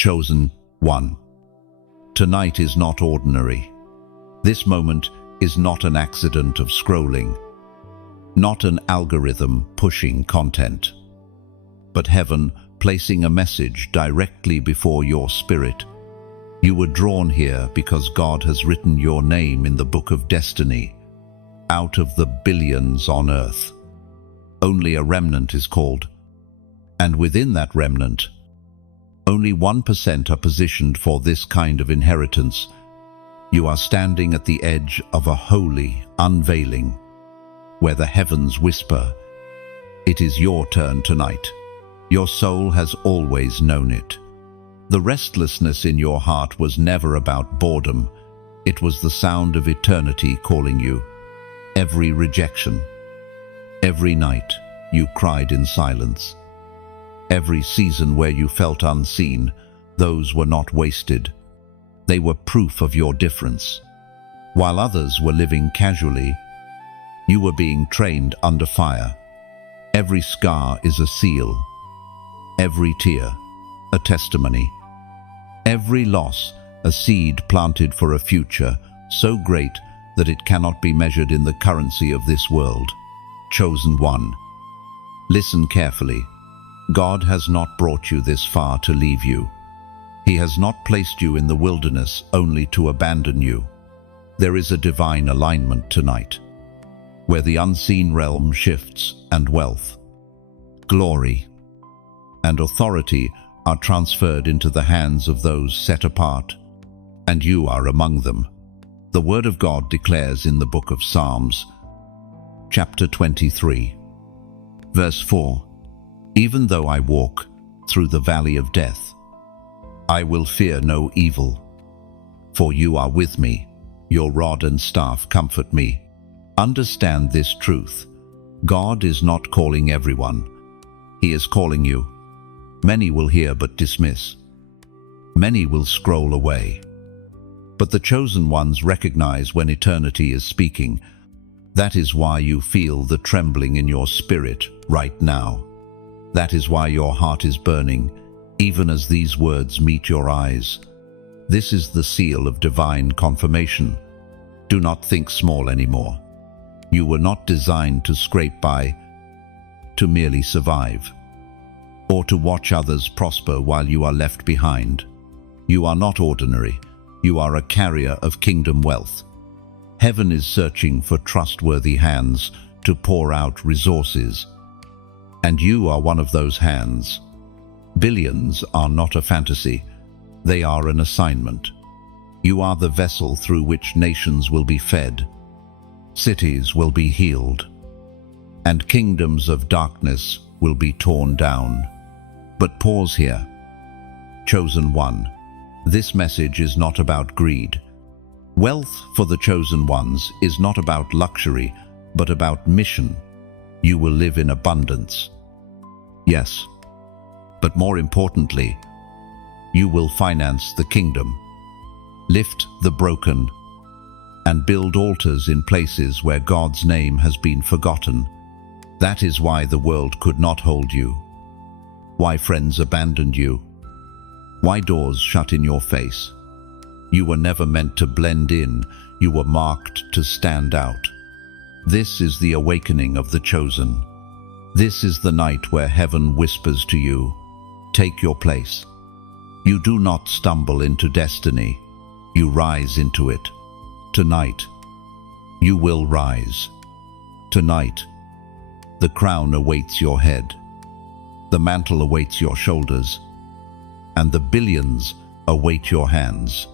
Chosen one. Tonight is not ordinary. This moment is not an accident of scrolling, not an algorithm pushing content, but heaven placing a message directly before your spirit. You were drawn here because God has written your name in the book of destiny. Out of the billions on earth, only a remnant is called. And within that remnant, only 1% are positioned for this kind of inheritance. You are standing at the edge of a holy unveiling, where the heavens whisper, "It is your turn tonight." Your soul has always known it. The restlessness in your heart was never about boredom. It was the sound of eternity calling you. Every rejection, every night you cried in silence, every season where you felt unseen, those were not wasted. They were proof of your difference. While others were living casually, you were being trained under fire. Every scar is a seal, every tear a testimony, every loss a seed planted for a future so great that it cannot be measured in the currency of this world. Chosen one. Listen carefully. God has not brought you this far to leave you. He has not placed you in the wilderness only to abandon you. There is a divine alignment tonight, where the unseen realm shifts and wealth, glory, and authority are transferred into the hands of those set apart, and you are among them. The Word of God declares in the book of Psalms, chapter 23, verse 4, "Even though I walk through the valley of death, I will fear no evil, for you are with me, your rod and staff comfort me." Understand this truth. God is not calling everyone. He is calling you. Many will hear but dismiss. Many will scroll away. But the chosen ones recognize when eternity is speaking. That is why you feel the trembling in your spirit right now. That is why your heart is burning, even as these words meet your eyes. This is the seal of divine confirmation. Do not think small anymore. You were not designed to scrape by, to merely survive, or to watch others prosper while you are left behind. You are not ordinary. You are a carrier of kingdom wealth. Heaven is searching for trustworthy hands to pour out resources. And you are one of those hands. Billions are not a fantasy. They are an assignment. You are the vessel through which nations will be fed, cities will be healed, and kingdoms of darkness will be torn down. But pause here. Chosen one. This message is not about greed. Wealth for the chosen ones is not about luxury, but about mission. You will live in abundance. Yes, but more importantly, you will finance the kingdom, lift the broken, and build altars in places where God's name has been forgotten. That is why the world could not hold you, why friends abandoned you, why doors shut in your face. You were never meant to blend in, you were marked to stand out. This is the awakening of the chosen. This is the night where heaven whispers to you, take your place. You do not stumble into destiny, you rise into it. Tonight, you will rise. Tonight, the crown awaits your head, the mantle awaits your shoulders, and the billions await your hands.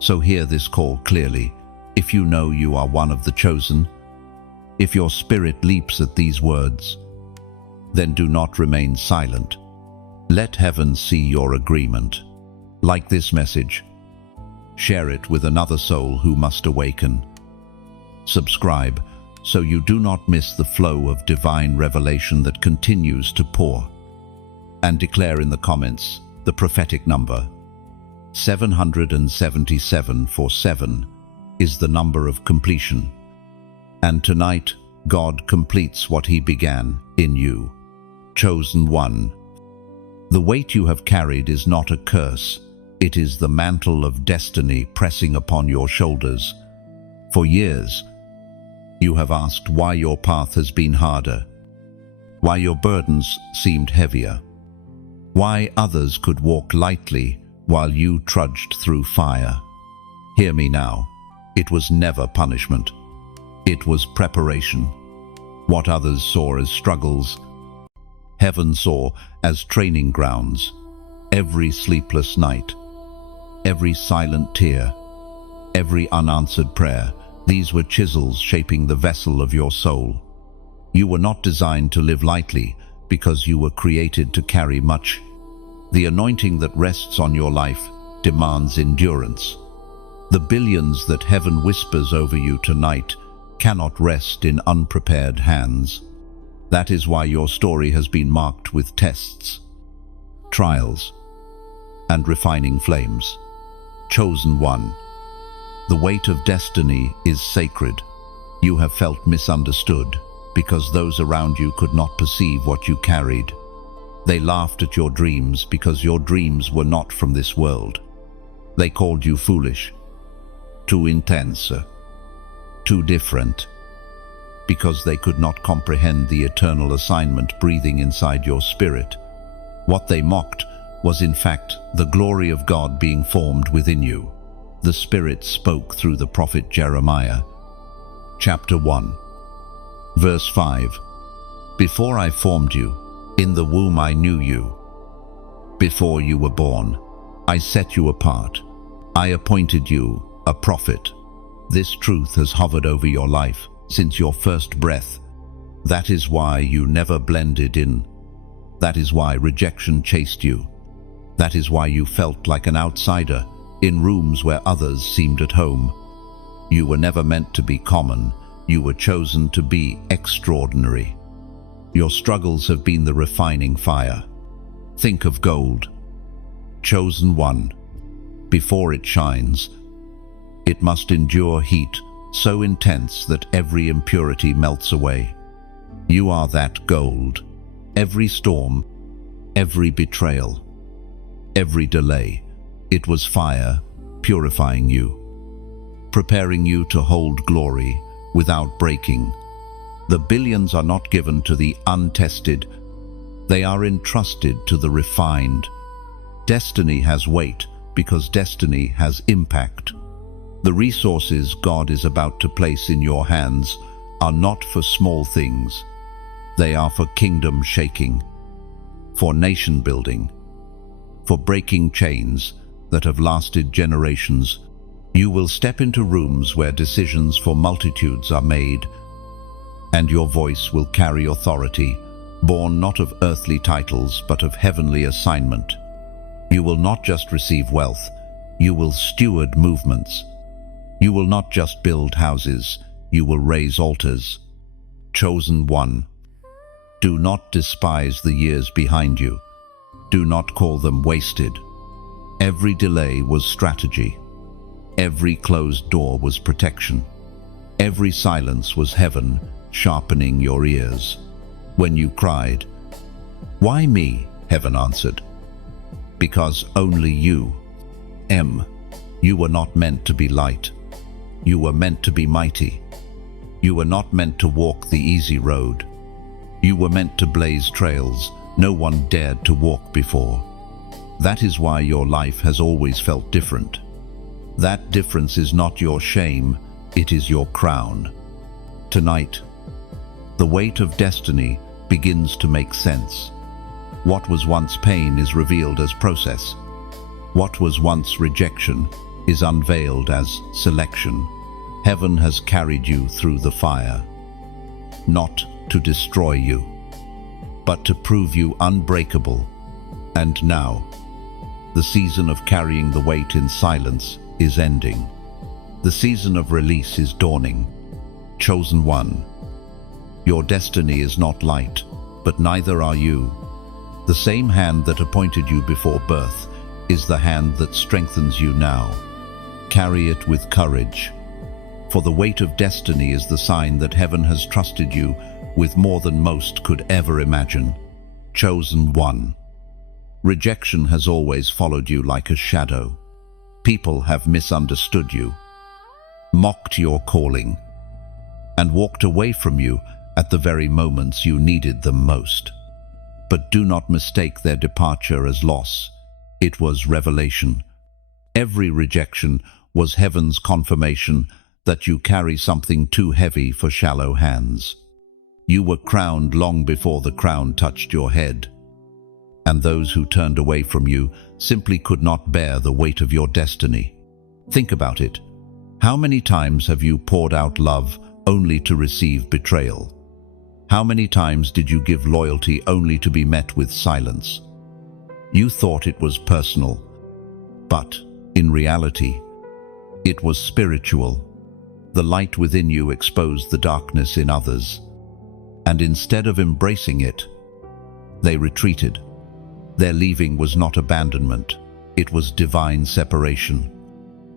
So hear this call clearly. If you know you are one of the chosen, if your spirit leaps at these words, then do not remain silent. Let heaven see your agreement. Like this message, share it with another soul who must awaken. Subscribe so you do not miss the flow of divine revelation that continues to pour. And declare in the comments the prophetic number. 777 for 7 is the number of completion. And tonight, God completes what He began in you. Chosen one. The weight you have carried is not a curse. It is the mantle of destiny pressing upon your shoulders. For years, you have asked why your path has been harder, why your burdens seemed heavier, why others could walk lightly while you trudged through fire. Hear me now. It was never punishment. It was preparation. What others saw as struggles, heaven saw as training grounds. Every sleepless night, every silent tear, every unanswered prayer, these were chisels shaping the vessel of your soul. You were not designed to live lightly because you were created to carry much. The anointing that rests on your life demands endurance. The billions that heaven whispers over you tonight cannot rest in unprepared hands. That is why your story has been marked with tests, trials, and refining flames. Chosen one. The weight of destiny is sacred. You have felt misunderstood because those around you could not perceive what you carried. They laughed at your dreams because your dreams were not from this world. They called you foolish, too intense, too different, because they could not comprehend the eternal assignment breathing inside your spirit. What they mocked was in fact the glory of God being formed within you. The Spirit spoke through the prophet Jeremiah. Chapter 1, verse 5. Before I formed you, in the womb I knew you. Before you were born, I set you apart. I appointed you a prophet. This truth has hovered over your life since your first breath. That is why you never blended in. That is why rejection chased you. That is why you felt like an outsider in rooms where others seemed at home. You were never meant to be common. You were chosen to be extraordinary. Your struggles have been the refining fire. Think of gold. Chosen one. Before it shines, it must endure heat so intense that every impurity melts away. You are that gold. Every storm, every betrayal, every delay, it was fire purifying you, preparing you to hold glory without breaking. The billions are not given to the untested. They are entrusted to the refined. Destiny has weight because destiny has impact. The resources God is about to place in your hands are not for small things. They are for kingdom shaking, for nation building, for breaking chains that have lasted generations. You will step into rooms where decisions for multitudes are made, and your voice will carry authority, born not of earthly titles but of heavenly assignment. You will not just receive wealth, you will steward movements. You will not just build houses, you will raise altars. Chosen one. Do not despise the years behind you. Do not call them wasted. Every delay was strategy. Every closed door was protection. Every silence was heaven sharpening your ears. When you cried, "Why me?" heaven answered, "Because only you." You were not meant to be light. You were meant to be mighty. You were not meant to walk the easy road. You were meant to blaze trails no one dared to walk before. That is why your life has always felt different. That difference is not your shame, it is your crown. Tonight, the weight of destiny begins to make sense. What was once pain is revealed as process. What was once rejection is unveiled as selection. Heaven has carried you through the fire, not to destroy you, but to prove you unbreakable. And now, the season of carrying the weight in silence is ending. The season of release is dawning. Chosen one. Your destiny is not light, but neither are you. The same hand that appointed you before birth is the hand that strengthens you now. Carry it with courage, for the weight of destiny is the sign that heaven has trusted you with more than most could ever imagine. Chosen one. Rejection has always followed you like a shadow. People have misunderstood you, mocked your calling, and walked away from you at the very moments you needed them most. But do not mistake their departure as loss. It was revelation. Every rejection was heaven's confirmation that you carry something too heavy for shallow hands. You were crowned long before the crown touched your head, and those who turned away from you simply could not bear the weight of your destiny. Think about it. How many times have you poured out love only to receive betrayal? How many times did you give loyalty only to be met with silence? You thought it was personal, but in reality, it was spiritual. The light within you exposed the darkness in others, and instead of embracing it, they retreated. Their leaving was not abandonment, it was divine separation.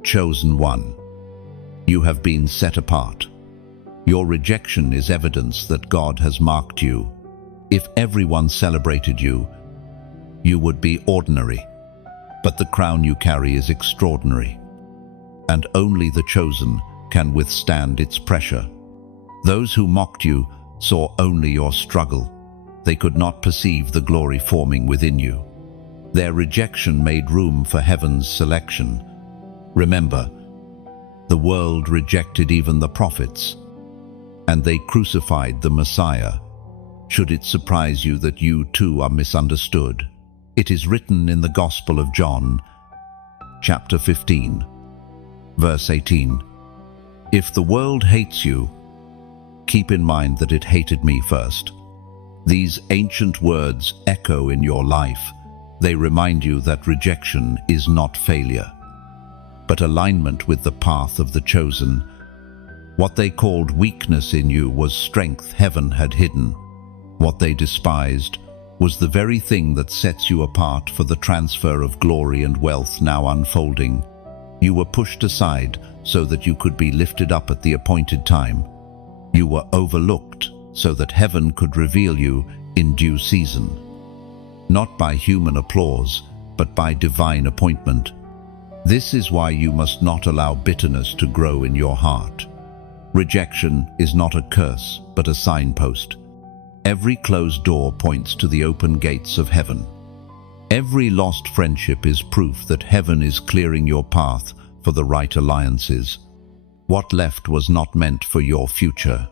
Chosen one, you have been set apart. Your rejection is evidence that God has marked you. If everyone celebrated you, you would be ordinary. But the crown you carry is extraordinary, and only the chosen can withstand its pressure. Those who mocked you saw only your struggle. They could not perceive the glory forming within you. Their rejection made room for heaven's selection. Remember, the world rejected even the prophets, and they crucified the Messiah. Should it surprise you that you too are misunderstood? It is written in the Gospel of John, chapter 15, verse 18. If the world hates you, keep in mind that it hated me first. These ancient words echo in your life. They remind you that rejection is not failure, but alignment with the path of the chosen. What they called weakness in you was strength heaven had hidden. What they despised was the very thing that sets you apart for the transfer of glory and wealth now unfolding. You were pushed aside so that you could be lifted up at the appointed time. You were overlooked so that heaven could reveal you in due season. Not by human applause, but by divine appointment. This is why you must not allow bitterness to grow in your heart. Rejection is not a curse, but a signpost. Every closed door points to the open gates of heaven. Every lost friendship is proof that heaven is clearing your path for the right alliances. What left was not meant for your future.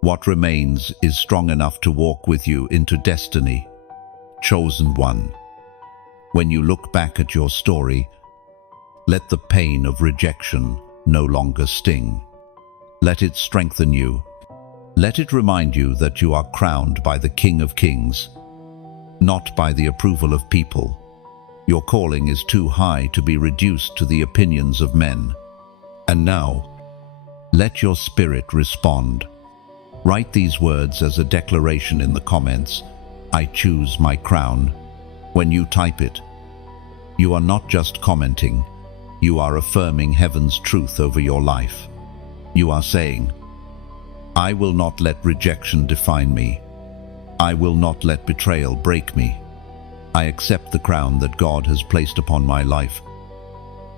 What remains is strong enough to walk with you into destiny. Chosen one. When you look back at your story, let the pain of rejection no longer sting. Let it strengthen you. Let it remind you that you are crowned by the King of Kings, not by the approval of people. Your calling is too high to be reduced to the opinions of men. And now, let your spirit respond. Write these words as a declaration in the comments. I choose my crown. When you type it, you are not just commenting, you are affirming heaven's truth over your life. You are saying, I will not let rejection define me. I will not let betrayal break me. I accept the crown that God has placed upon my life,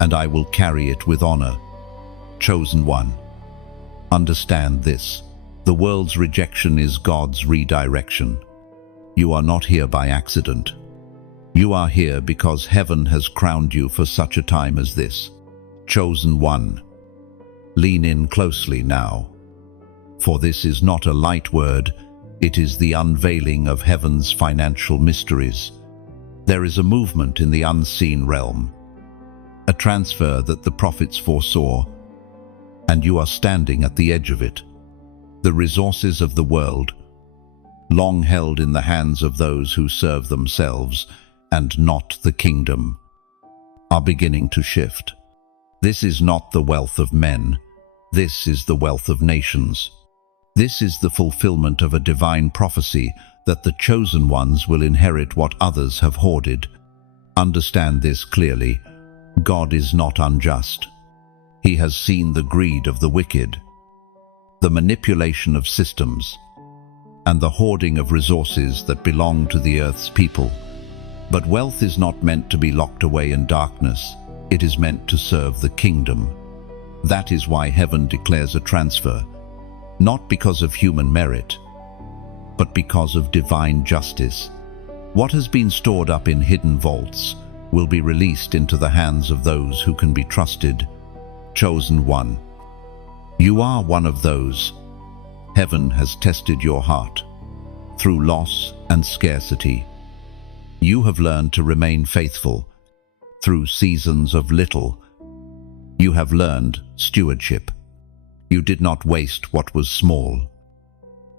and I will carry it with honor. Chosen one. Understand this. The world's rejection is God's redirection. You are not here by accident. You are here because heaven has crowned you for such a time as this. Chosen one. Lean in closely now. For this is not a light word, it is the unveiling of heaven's financial mysteries. There is a movement in the unseen realm, a transfer that the prophets foresaw, and you are standing at the edge of it. The resources of the world, long held in the hands of those who serve themselves and not the kingdom, are beginning to shift. This is not the wealth of men, this is the wealth of nations. This is the fulfillment of a divine prophecy that the chosen ones will inherit what others have hoarded. Understand this clearly. God is not unjust. He has seen the greed of the wicked, the manipulation of systems, and the hoarding of resources that belong to the earth's people. But wealth is not meant to be locked away in darkness. It is meant to serve the kingdom. That is why heaven declares a transfer, not because of human merit, but because of divine justice. What has been stored up in hidden vaults will be released into the hands of those who can be trusted. Chosen one. You are one of those. Heaven has tested your heart. Through loss and scarcity, you have learned to remain faithful. Through seasons of little, you have learned stewardship. You did not waste what was small,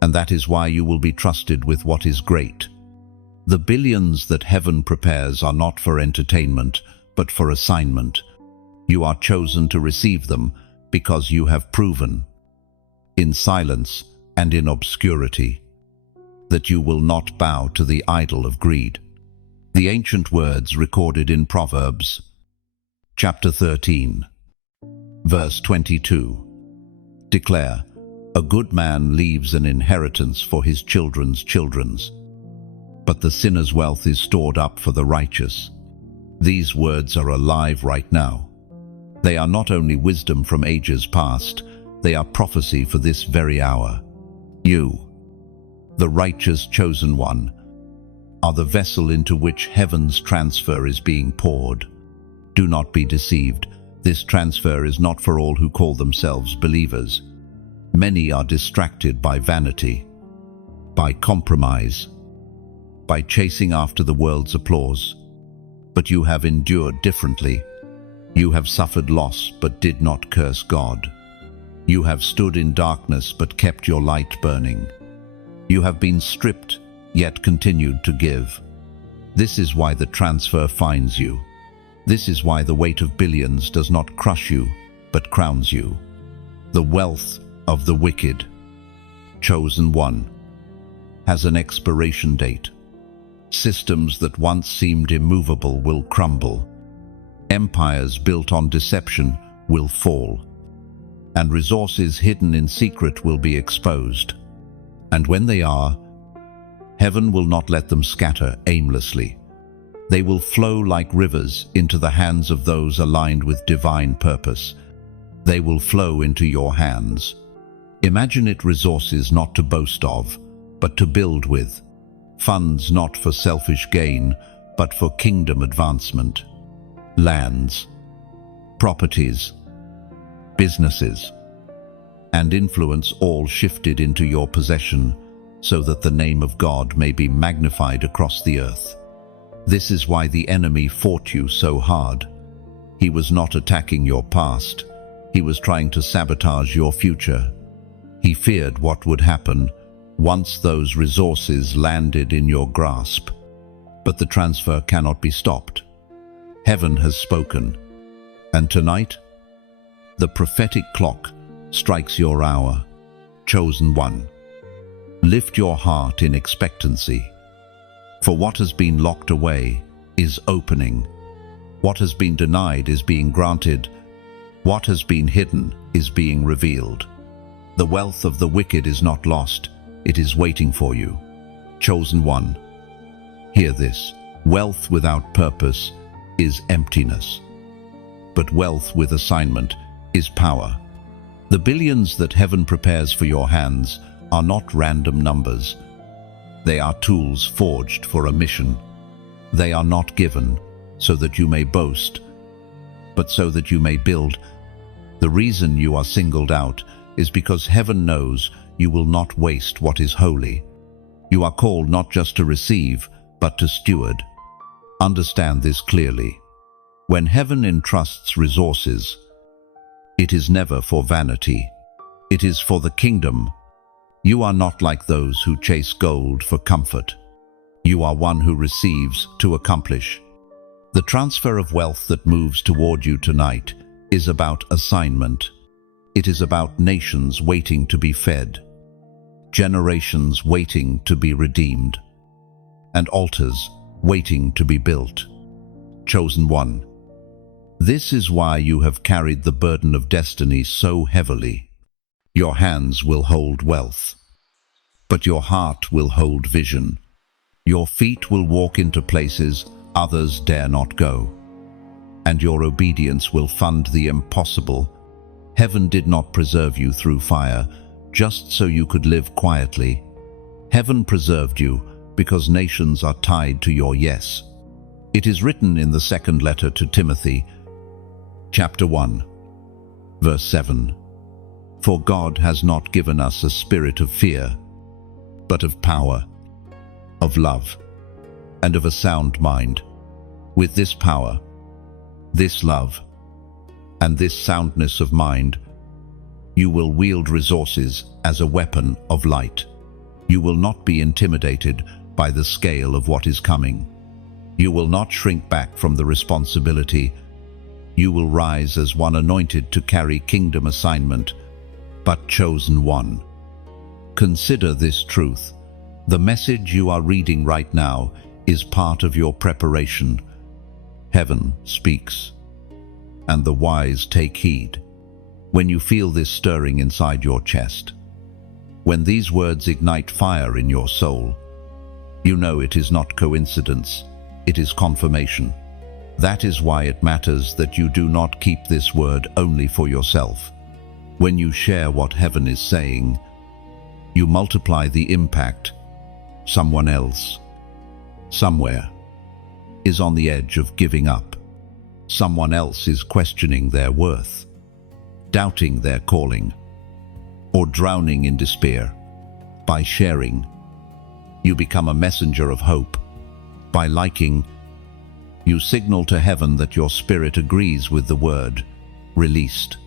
and that is why you will be trusted with what is great. The billions that heaven prepares are not for entertainment, but for assignment. You are chosen to receive them because you have proven, in silence and in obscurity, that you will not bow to the idol of greed. The ancient words recorded in Proverbs, chapter 13, verse 22, declare, "A good man leaves an inheritance for his children's children's, but the sinner's wealth is stored up for the righteous." These words are alive right now. They are not only wisdom from ages past, they are prophecy for this very hour. You, the righteous chosen one, are the vessel into which heaven's transfer is being poured. Do not be deceived. This transfer is not for all who call themselves believers. Many are distracted by vanity, by compromise, by chasing after the world's applause. But you have endured differently. You have suffered loss but did not curse God. You have stood in darkness but kept your light burning. You have been stripped yet continued to give. This is why the transfer finds you. This is why the weight of billions does not crush you, but crowns you. The wealth of the wicked, chosen one, has an expiration date. Systems that once seemed immovable will crumble. Empires built on deception will fall. And resources hidden in secret will be exposed. And when they are, heaven will not let them scatter aimlessly. They will flow like rivers into the hands of those aligned with divine purpose. They will flow into your hands. Imagine it resources not to boast of, but to build with. Funds not for selfish gain, but for kingdom advancement. Lands, properties, businesses, and influence all shifted into your possession, so that the name of God may be magnified across the earth. This is why the enemy fought you so hard. He was not attacking your past. He was trying to sabotage your future. He feared what would happen once those resources landed in your grasp. But the transfer cannot be stopped. Heaven has spoken. And tonight, the prophetic clock strikes your hour. Chosen one. Lift your heart in expectancy, for what has been locked away is opening. What has been denied is being granted. What has been hidden is being revealed. The wealth of the wicked is not lost, it is waiting for you. Chosen one, hear this. Wealth without purpose is emptiness, but wealth with assignment is power. The billions that heaven prepares for your hands are not random numbers. They are tools forged for a mission. They are not given so that you may boast, but so that you may build. The reason you are singled out is because heaven knows you will not waste what is holy. You are called not just to receive, but to steward. Understand this clearly. When heaven entrusts resources, it is never for vanity. It is for the kingdom. You are not like those who chase gold for comfort. You are one who receives to accomplish. The transfer of wealth that moves toward you tonight is about assignment. It is about nations waiting to be fed, generations waiting to be redeemed, and altars waiting to be built. Chosen one. This is why you have carried the burden of destiny so heavily. Your hands will hold wealth, but your heart will hold vision. Your feet will walk into places others dare not go. And your obedience will fund the impossible. Heaven did not preserve you through fire, just so you could live quietly. Heaven preserved you because nations are tied to your yes. It is written in the second letter to Timothy, chapter 1, verse 7. For God has not given us a spirit of fear, but of power, of love, and of a sound mind. With this power, this love, and this soundness of mind, you will wield resources as a weapon of light. You will not be intimidated by the scale of what is coming. You will not shrink back from the responsibility. You will rise as one anointed to carry kingdom assignment, but chosen one. Consider this truth. The message you are reading right now is part of your preparation. Heaven speaks, and the wise take heed. When you feel this stirring inside your chest, when these words ignite fire in your soul, you know it is not coincidence, it is confirmation. That is why it matters that you do not keep this word only for yourself. When you share what heaven is saying, you multiply the impact. Someone else, somewhere, is on the edge of giving up. Someone else is questioning their worth, doubting their calling, or drowning in despair. By sharing, you become a messenger of hope. By liking, you signal to heaven that your spirit agrees with the word released.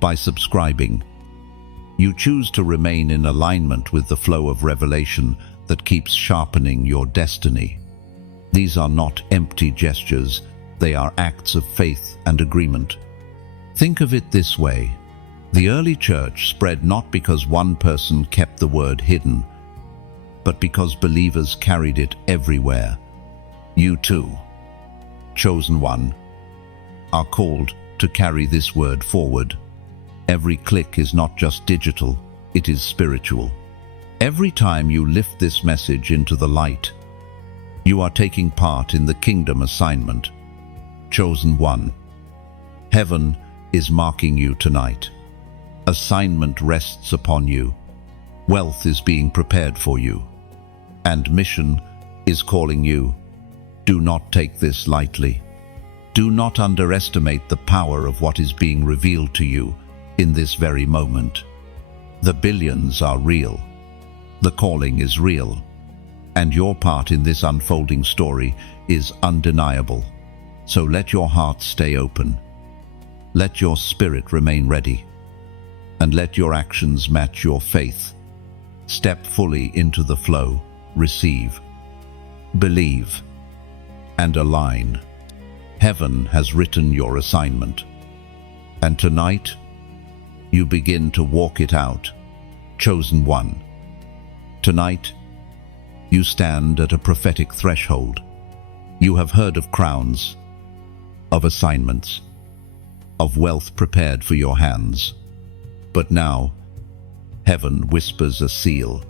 By subscribing, you choose to remain in alignment with the flow of revelation that keeps sharpening your destiny. These are not empty gestures, they are acts of faith and agreement. Think of it this way. The early church spread not because one person kept the word hidden, but because believers carried it everywhere. You too, chosen one, are called to carry this word forward. Every click is not just digital, it is spiritual. Every time you lift this message into the light, you are taking part in the kingdom assignment. Chosen one, heaven is marking you tonight. Assignment rests upon you. Wealth is being prepared for you. And mission is calling you. Do not take this lightly. Do not underestimate the power of what is being revealed to you in this very moment. The billions are real. The calling is real. And your part in this unfolding story is undeniable. So let your heart stay open. Let your spirit remain ready. And let your actions match your faith. Step fully into the flow. Receive, believe, and align. Heaven has written your assignment. And tonight, you begin to walk it out. Chosen one. Tonight, you stand at a prophetic threshold. You have heard of crowns, of assignments, of wealth prepared for your hands. But now, heaven whispers a seal,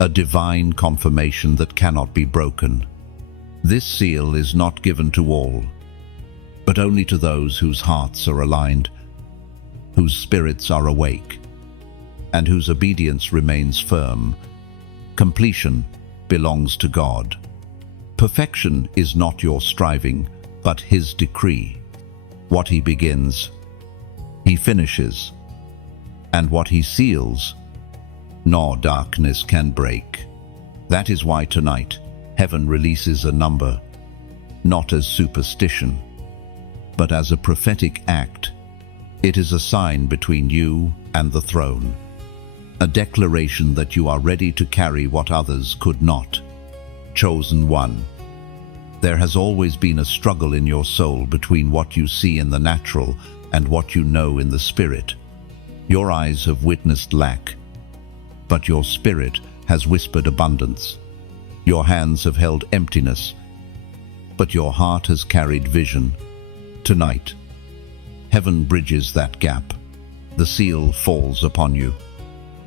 a divine confirmation that cannot be broken. This seal is not given to all, but only to those whose hearts are aligned, whose spirits are awake, and whose obedience remains firm. Completion belongs to God. Perfection is not your striving, but His decree. What He begins, He finishes, and what He seals, no darkness can break. That is why tonight, heaven releases a number, not as superstition, but as a prophetic act. It is a sign between you and the throne, a declaration that you are ready to carry what others could not. Chosen one. There has always been a struggle in your soul between what you see in the natural and what you know in the spirit. Your eyes have witnessed lack, but your spirit has whispered abundance. Your hands have held emptiness, but your heart has carried vision. Tonight, heaven bridges that gap. The seal falls upon you.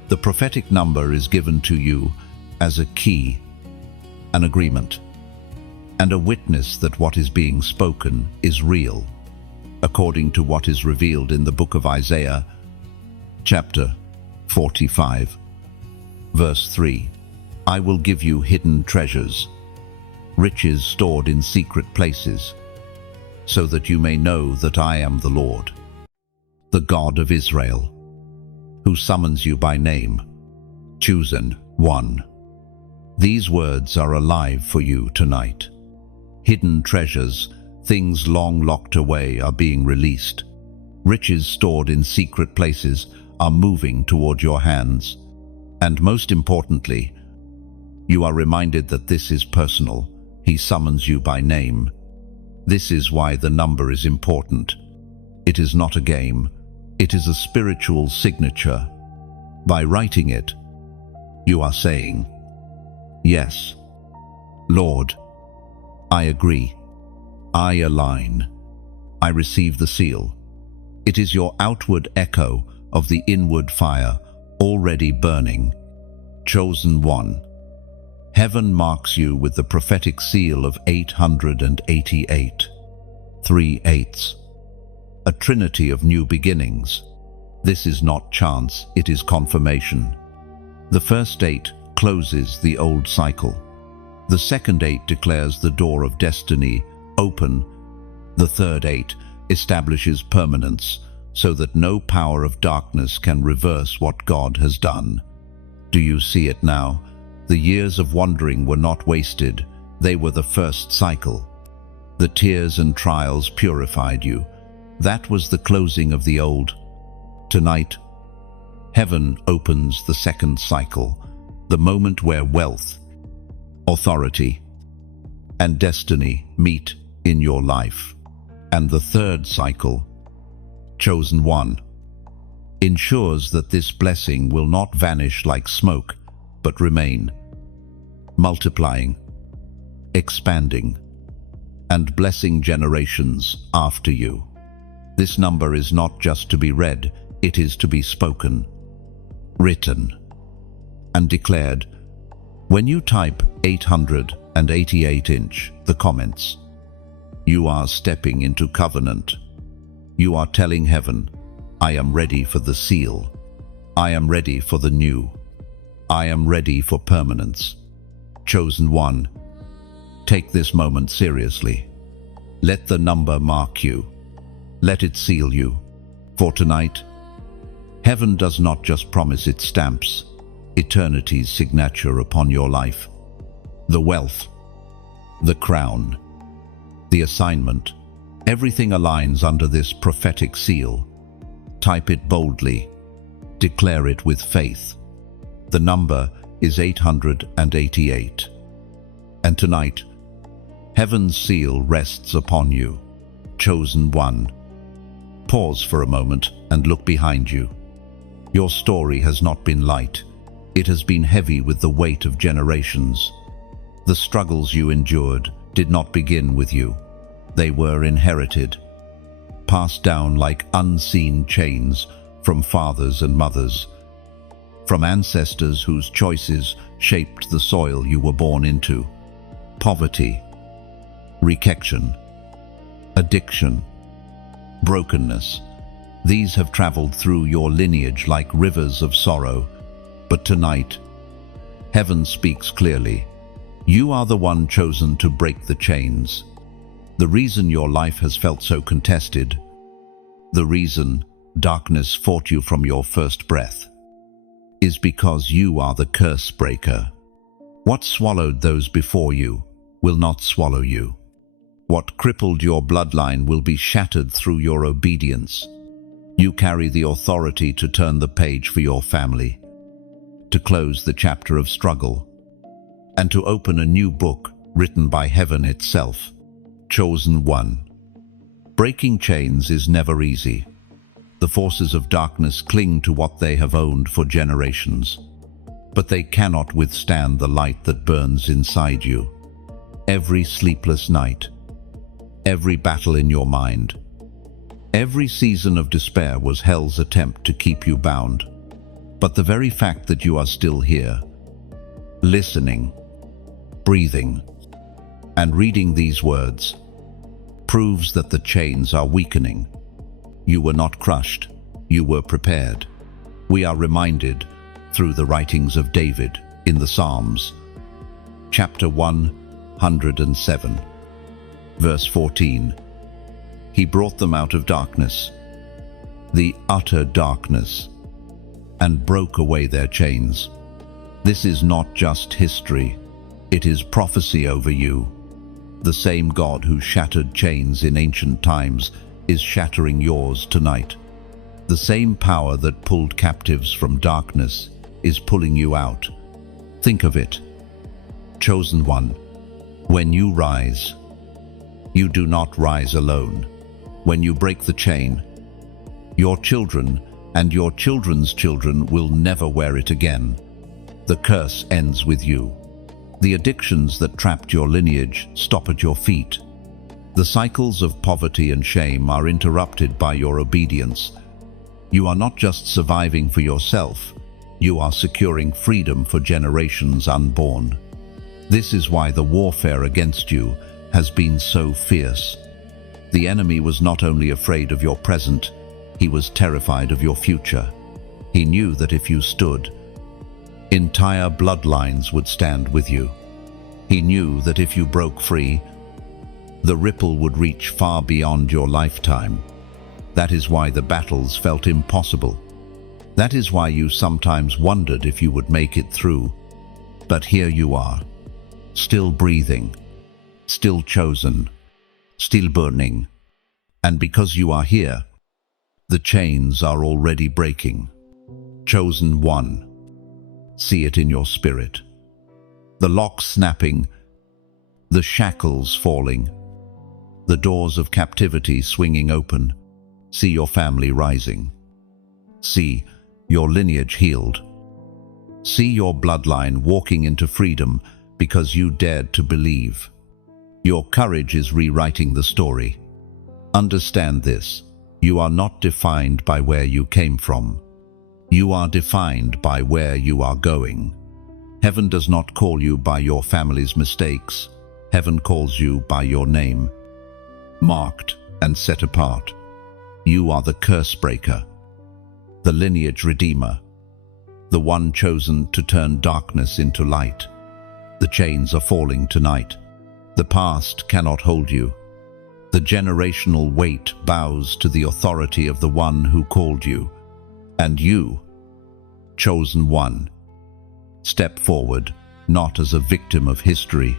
The prophetic number is given to you as a key, an agreement. and a witness that what is being spoken is real, according to what is revealed in the book of Isaiah, chapter 45, verse 3. I will give you hidden treasures, riches stored in secret places, so that you may know that I am the Lord, the God of Israel, who summons you by name. Chosen one. These words are alive for you tonight. Hidden treasures, things long locked away, are being released. Riches stored in secret places are moving toward your hands. And most importantly, you are reminded that this is personal. He summons you by name. This is why the number is important. It is not a game. It is a spiritual signature. By writing it, you are saying, yes, Lord, I agree. I align. I receive the seal. It is your outward echo of the inward fire already burning. Chosen one. Heaven marks you with the prophetic seal of 888. 3/8. A trinity of new beginnings. This is not chance, it is confirmation. The first 8 closes the old cycle. The second 8 declares the door of destiny open. The third 8 establishes permanence, so that no power of darkness can reverse what God has done. Do you see it now? The years of wandering were not wasted. They were the first cycle. The tears and trials purified you. That was the closing of the old. Tonight, heaven opens the second cycle, the moment where wealth, authority, and destiny meet in your life. And the third cycle, chosen one, ensures that this blessing will not vanish like smoke, but remain, multiplying, expanding, and blessing generations after you. This number is not just to be read, it is to be spoken, written, and declared. When you type 888 in the comments, you are stepping into covenant. You are telling heaven, I am ready for the seal. I am ready for the new. I am ready for permanence. Chosen one, take this moment seriously. Let the number mark you. Let it seal you. For tonight, heaven does not just promise, it stamps eternity's signature upon your life. The wealth, the crown, the assignment, everything aligns under this prophetic seal. Type it boldly. Declare it with faith. The number is 888. And tonight, heaven's seal rests upon you. Chosen one. Pause for a moment and look behind you. Your story has not been light. It has been heavy with the weight of generations. The struggles you endured did not begin with you. They were inherited, passed down like unseen chains from fathers and mothers, from ancestors whose choices shaped the soil you were born into. Poverty, rejection, addiction, brokenness. These have traveled through your lineage like rivers of sorrow. But tonight, heaven speaks clearly. You are the one chosen to break the chains. The reason your life has felt so contested, the reason darkness fought you from your first breath, is because you are the curse breaker. What swallowed those before you will not swallow you. What crippled your bloodline will be shattered through your obedience. You carry the authority to turn the page for your family, to close the chapter of struggle, and to open a new book written by heaven itself. Chosen one. Breaking chains is never easy. The forces of darkness cling to what they have owned for generations, but they cannot withstand the light that burns inside you. Every sleepless night, every battle in your mind, every season of despair was hell's attempt to keep you bound. But the very fact that you are still here, listening, breathing, And reading these words proves that the chains are weakening. You were not crushed, you were prepared. We are reminded through the writings of David in the Psalms, chapter 107, verse 14. He brought them out of darkness, the utter darkness, and broke away their chains. This is not just history, it is prophecy over you. The same God who shattered chains in ancient times is shattering yours tonight. The same power that pulled captives from darkness is pulling you out. Think of it. Chosen one, when you rise, you do not rise alone. When you break the chain, your children and your children's children will never wear it again. The curse ends with you. The addictions that trapped your lineage stop at your feet. The cycles of poverty and shame are interrupted by your obedience. You are not just surviving for yourself, you are securing freedom for generations unborn. This is why the warfare against you has been so fierce. The enemy was not only afraid of your present, he was terrified of your future. He knew that if you stood, entire bloodlines would stand with you. He knew that if you broke free, the ripple would reach far beyond your lifetime. That is why the battles felt impossible. That is why you sometimes wondered if you would make it through. But here you are, still breathing, still chosen, still burning. And because you are here, the chains are already breaking. Chosen one. See it in your spirit. The locks snapping, the shackles falling, the doors of captivity swinging open. See your family rising. See your lineage healed. See your bloodline walking into freedom because you dared to believe. Your courage is rewriting the story. Understand this. You are not defined by where you came from. You are defined by where you are going. Heaven does not call you by your family's mistakes. Heaven calls you by your name. Marked and set apart. You are the curse breaker, the lineage redeemer, the one chosen to turn darkness into light. The chains are falling tonight. The past cannot hold you. The generational weight bows to the authority of the one who called you. And you, chosen one, step forward, not as a victim of history,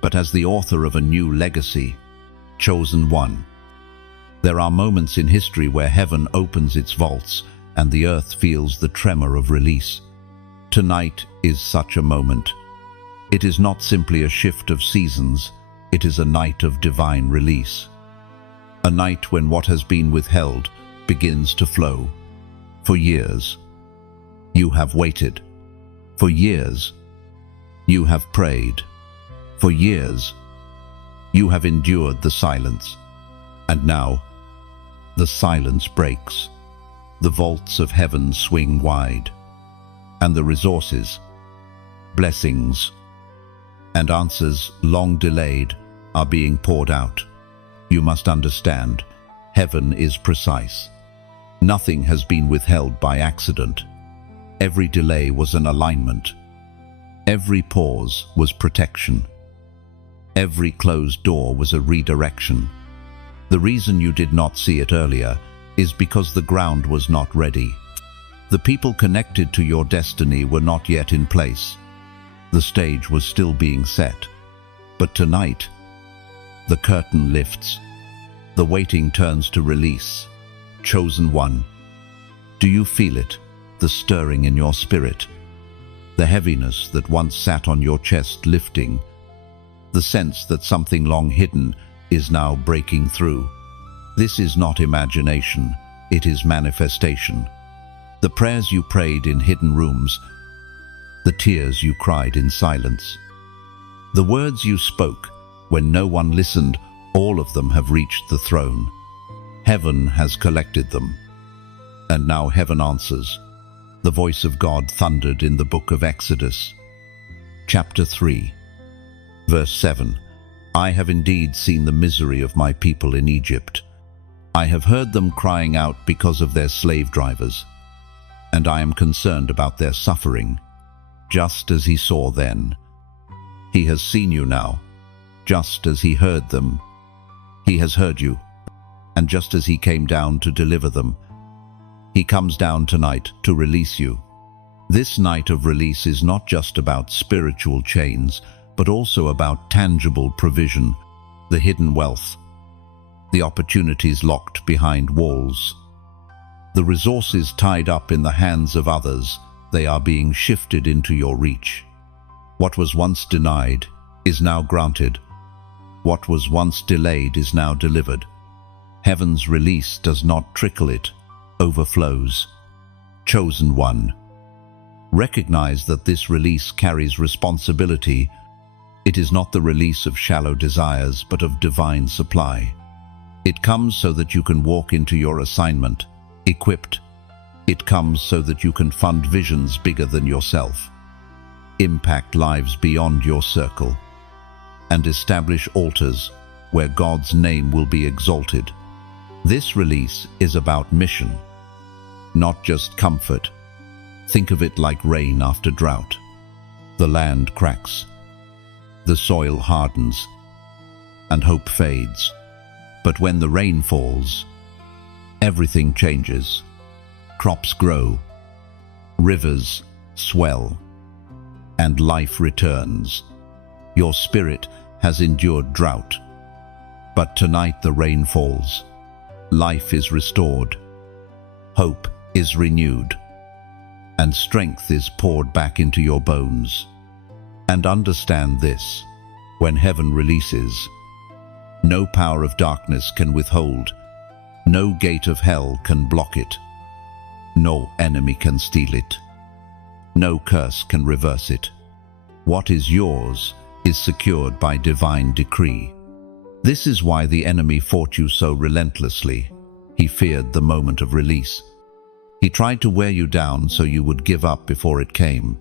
but as the author of a new legacy. Chosen one. There are moments in history where heaven opens its vaults and the earth feels the tremor of release. Tonight is such a moment. It is not simply a shift of seasons, it is a night of divine release. A night when what has been withheld begins to flow. For years, you have waited. For years, you have prayed. For years, you have endured the silence. And now, the silence breaks. The vaults of heaven swing wide. And the resources, blessings, and answers long delayed are being poured out. You must understand, heaven is precise. Nothing has been withheld by accident. Every delay was an alignment. Every pause was protection. Every closed door was a redirection. The reason you did not see it earlier is because the ground was not ready. The people connected to your destiny were not yet in place. The stage was still being set. But tonight, the curtain lifts. The waiting turns to release. Chosen one. Do you feel it? The stirring in your spirit? The heaviness that once sat on your chest lifting? The sense that something long hidden is now breaking through? This is not imagination, it is manifestation. The prayers you prayed in hidden rooms, the tears you cried in silence, the words you spoke when no one listened, all of them have reached the throne. Heaven has collected them. And now heaven answers. The voice of God thundered in the book of Exodus, chapter 3, verse 7. I have indeed seen the misery of my people in Egypt. I have heard them crying out because of their slave drivers, and I am concerned about their suffering, just as he saw then. He has seen you now, just as he heard them. He has heard you, and just as he came down to deliver them, he comes down tonight to release you. This night of release is not just about spiritual chains, but also about tangible provision, the hidden wealth, the opportunities locked behind walls. The resources tied up in the hands of others, they are being shifted into your reach. What was once denied is now granted. What was once delayed is now delivered. Heaven's release does not trickle, it overflows. Chosen one, recognize that this release carries responsibility. It is not the release of shallow desires, but of divine supply. It comes so that you can walk into your assignment, equipped. It comes so that you can fund visions bigger than yourself, impact lives beyond your circle, and establish altars where God's name will be exalted. This release is about mission, not just comfort. Think of it like rain after drought. The land cracks, the soil hardens, and hope fades. But when the rain falls, everything changes. Crops grow, rivers swell, and life returns. Your spirit has endured drought, but tonight the rain falls. Life is restored, hope is renewed, and strength is poured back into your bones. And understand this: when heaven releases, no power of darkness can withhold, no gate of hell can block it, no enemy can steal it, no curse can reverse it. What is yours is secured by divine decree. This is why the enemy fought you so relentlessly. He feared the moment of release. He tried to wear you down so you would give up before it came.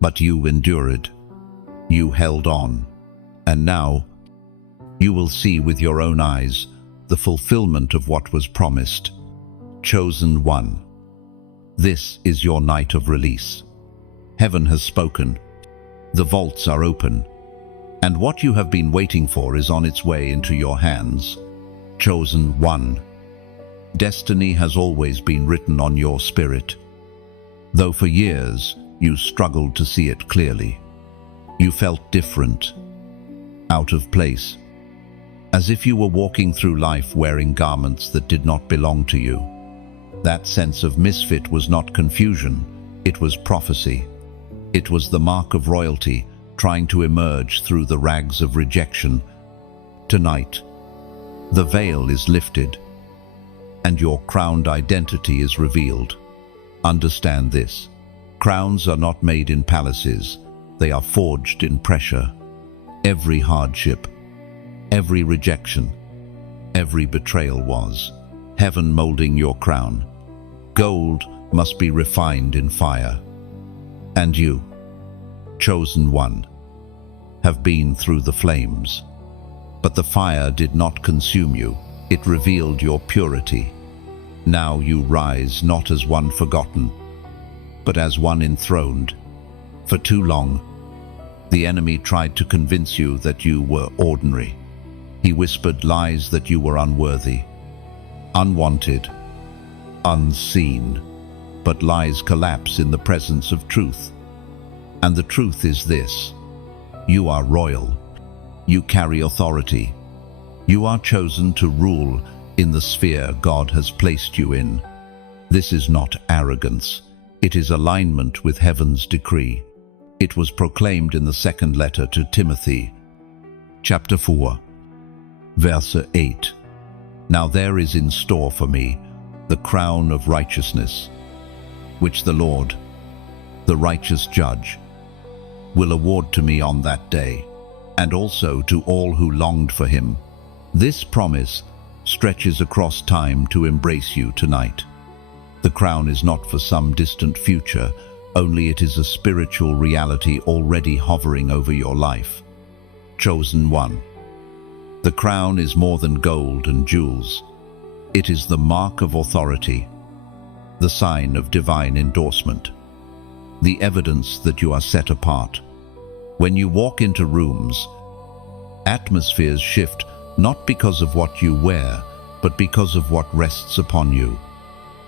But you endured. You held on. And now, you will see with your own eyes the fulfillment of what was promised. Chosen one, this is your night of release. Heaven has spoken. The vaults are open. And what you have been waiting for is on its way into your hands. Chosen one, destiny has always been written on your spirit. Though for years you struggled to see it clearly. You felt different, out of place, as if you were walking through life wearing garments that did not belong to you. That sense of misfit was not confusion, it was prophecy. It was the mark of royalty trying to emerge through the rags of rejection. Tonight, the veil is lifted, and your crowned identity is revealed. Understand this: crowns are not made in palaces, they are forged in pressure. Every hardship, every rejection, every betrayal was heaven molding your crown. Gold must be refined in fire. And you, chosen one, have been through the flames. But the fire did not consume you, it revealed your purity. Now you rise not as one forgotten, but as one enthroned. For too long, the enemy tried to convince you that you were ordinary. He whispered lies that you were unworthy, unwanted, unseen. But lies collapse in the presence of truth. And the truth is this: you are royal. You carry authority. You are chosen to rule in the sphere God has placed you in. This is not arrogance. It is alignment with heaven's decree. It was proclaimed in the second letter to Timothy, chapter 4, verse 8. Now there is in store for me the crown of righteousness, which the Lord, the righteous judge, will award to me on that day, and also to all who longed for him. This promise stretches across time to embrace you tonight. The crown is not for some distant future, only it is a spiritual reality already hovering over your life. Chosen one, The crown is more than gold and jewels. It is the mark of authority, the sign of divine endorsement, the evidence that you are set apart. When you walk into rooms, atmospheres shift not because of what you wear, but because of what rests upon you.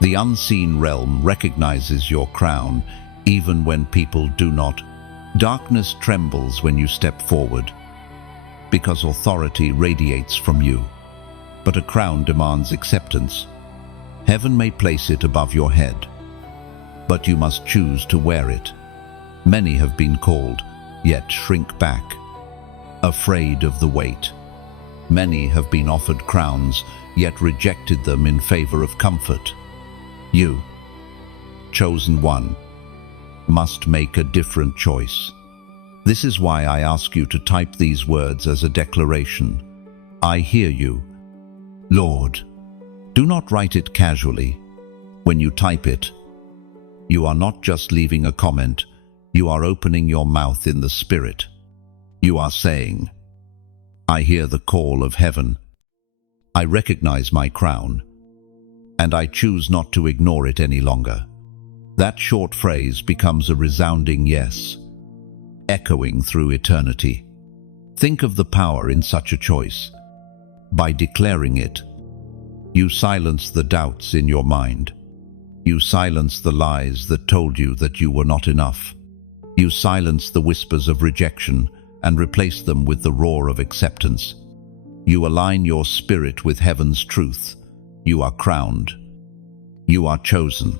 The unseen realm recognizes your crown, even when people do not. Darkness trembles when you step forward, because authority radiates from you. But a crown demands acceptance. Heaven may place it above your head, but you must choose to wear it. Many have been called, yet shrink back, afraid of the weight. Many have been offered crowns, yet rejected them in favor of comfort. You, chosen one, must make a different choice. This is why I ask you to type these words as a declaration. I hear you, Lord. Do not write it casually. When you type it, you are not just leaving a comment, you are opening your mouth in the Spirit. You are saying, I hear the call of heaven. I recognize my crown, and I choose not to ignore it any longer. That short phrase becomes a resounding yes, echoing through eternity. Think of the power in such a choice. By declaring it, you silence the doubts in your mind. You silence the lies that told you that you were not enough. You silence the whispers of rejection and replace them with the roar of acceptance. You align your spirit with heaven's truth. You are crowned. You are chosen.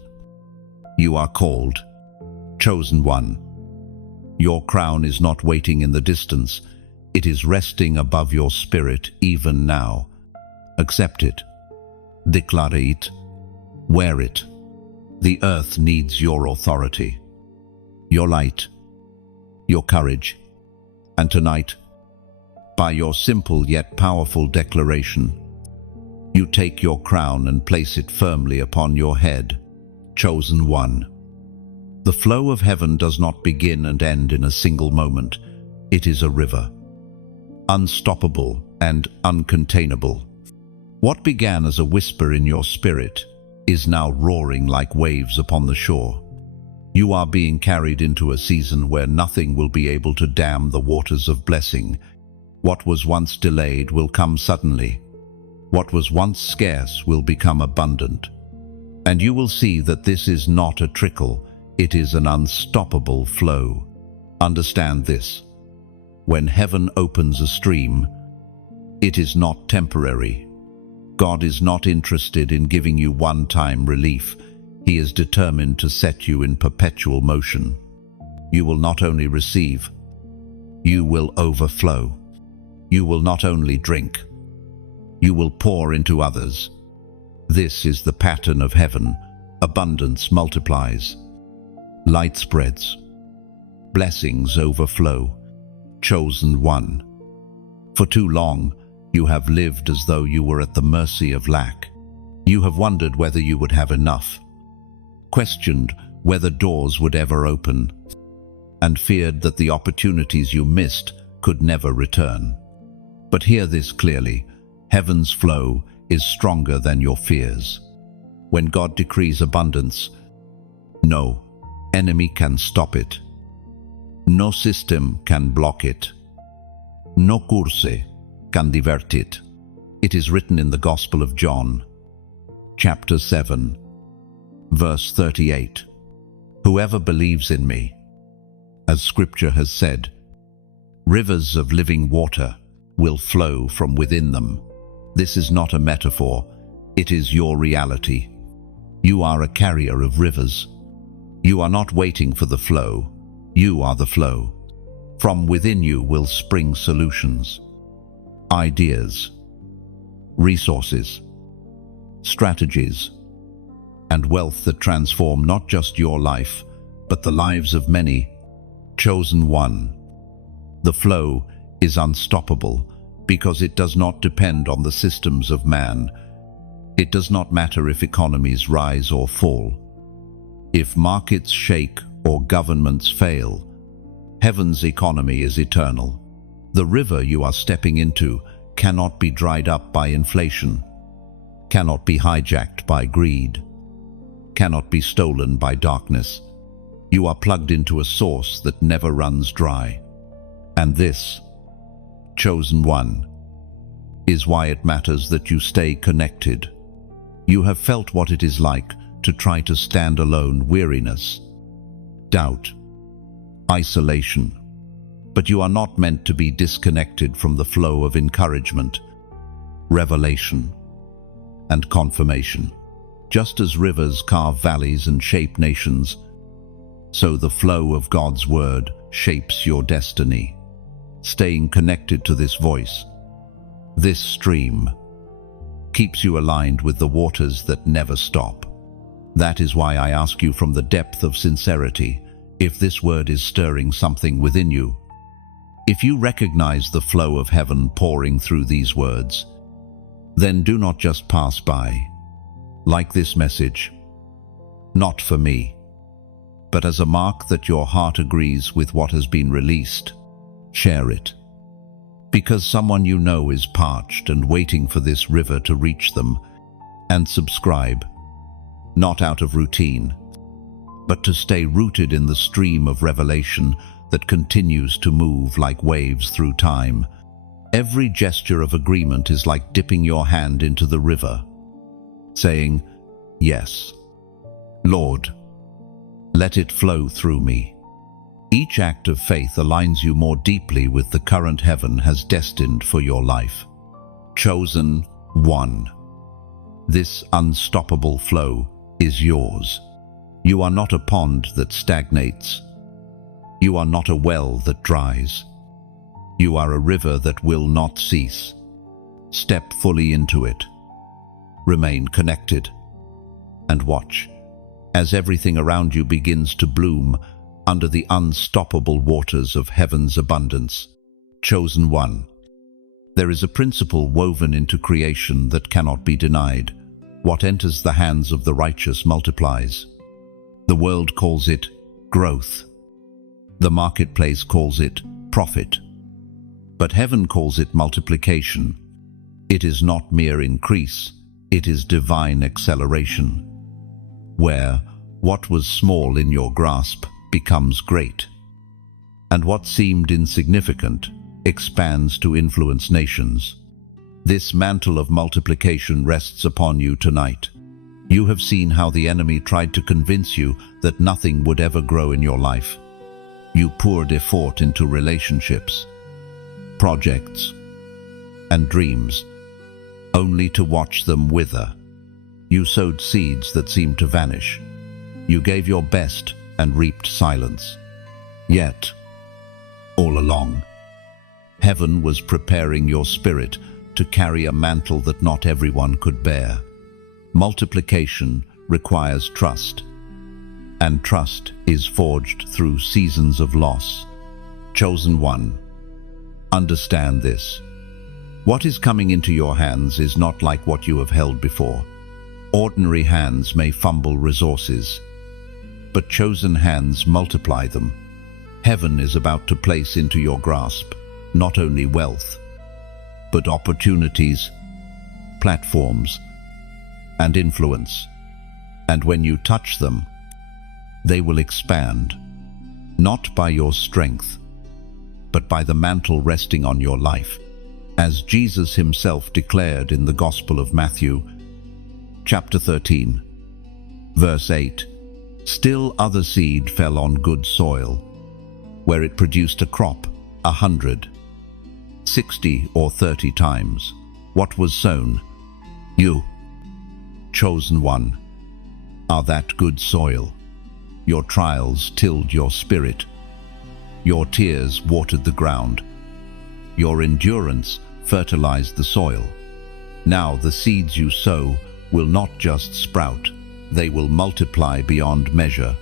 You are called. Chosen one. Your crown is not waiting in the distance. It is resting above your spirit even now. Accept it. Declare it. Wear it. The earth needs your authority, your light, your courage. And tonight, by your simple yet powerful declaration, you take your crown and place it firmly upon your head, chosen one. The flow of heaven does not begin and end in a single moment. It is a river, unstoppable and uncontainable. What began as a whisper in your spirit is now roaring like waves upon the shore. You are being carried into a season where nothing will be able to dam the waters of blessing. What was once delayed will come suddenly. What was once scarce will become abundant. And you will see that this is not a trickle, it is an unstoppable flow. Understand this. When heaven opens a stream, it is not temporary. God is not interested in giving you one-time relief. He is determined to set you in perpetual motion. You will not only receive, you will overflow. You will not only drink, you will pour into others. This is the pattern of heaven. Abundance multiplies. Light spreads. Blessings overflow. Chosen one. For too long, you have lived as though you were at the mercy of lack. You have wondered whether you would have enough, questioned whether doors would ever open, and feared that the opportunities you missed could never return. But hear this clearly. Heaven's flow is stronger than your fears. When God decrees abundance, no enemy can stop it. No system can block it. No curse can divert it. It is written in the Gospel of John, chapter 7, verse 38. Whoever believes in me, as Scripture has said, rivers of living water will flow from within them. This is not a metaphor, it is your reality. You are a carrier of rivers. You are not waiting for the flow, you are the flow. From within you will spring solutions, ideas, resources, strategies, and wealth that transform not just your life, but the lives of many. Chosen one. The flow is unstoppable because it does not depend on the systems of man. It does not matter if economies rise or fall, if markets shake or governments fail. Heaven's economy is eternal. The river you are stepping into cannot be dried up by inflation, cannot be hijacked by greed, cannot be stolen by darkness. You are plugged into a source that never runs dry. And this, chosen one, is why it matters that you stay connected. You have felt what it is like to try to stand alone, weariness, doubt, isolation. But you are not meant to be disconnected from the flow of encouragement, revelation, and confirmation. Just as rivers carve valleys and shape nations, so the flow of God's word shapes your destiny. Staying connected to this voice, this stream, keeps you aligned with the waters that never stop. That is why I ask you from the depth of sincerity, if this word is stirring something within you. If you recognize the flow of heaven pouring through these words, then do not just pass by. Like this message, not for me, but as a mark that your heart agrees with what has been released. Share it, because someone you know is parched and waiting for this river to reach them. And subscribe, not out of routine, but to stay rooted in the stream of revelation that continues to move like waves through time. Every gesture of agreement is like dipping your hand into the river, saying, "Yes, Lord, let it flow through me." Each act of faith aligns you more deeply with the current heaven has destined for your life. Chosen one. This unstoppable flow is yours. You are not a pond that stagnates. You are not a well that dries. You are a river that will not cease. Step fully into it. Remain connected. And watch as everything around you begins to bloom under the unstoppable waters of heaven's abundance. Chosen one. There is a principle woven into creation that cannot be denied. What enters the hands of the righteous multiplies. The world calls it growth. The marketplace calls it profit. But heaven calls it multiplication. It is not mere increase, it is divine acceleration, where what was small in your grasp becomes great, and what seemed insignificant expands to influence nations. This mantle of multiplication rests upon you tonight. You have seen how the enemy tried to convince you that nothing would ever grow in your life. You poured effort into relationships, projects, and dreams, only to watch them wither. You sowed seeds that seemed to vanish. You gave your best and reaped silence. Yet, all along, heaven was preparing your spirit to carry a mantle that not everyone could bear. Multiplication requires trust, and trust is forged through seasons of loss. Chosen one, understand this. What is coming into your hands is not like what you have held before. Ordinary hands may fumble resources, but chosen hands multiply them. Heaven is about to place into your grasp not only wealth, but opportunities, platforms, and influence. And when you touch them, they will expand, not by your strength, but by the mantle resting on your life. As Jesus himself declared in the Gospel of Matthew, chapter 13, verse 8, "Still other seed fell on good soil, where it produced a crop 100, 60, or 30 times what was sown." You, chosen one, are that good soil. Your trials tilled your spirit. Your tears watered the ground. Your endurance fertilized the soil. Now the seeds you sow will not just sprout, they will multiply beyond measure.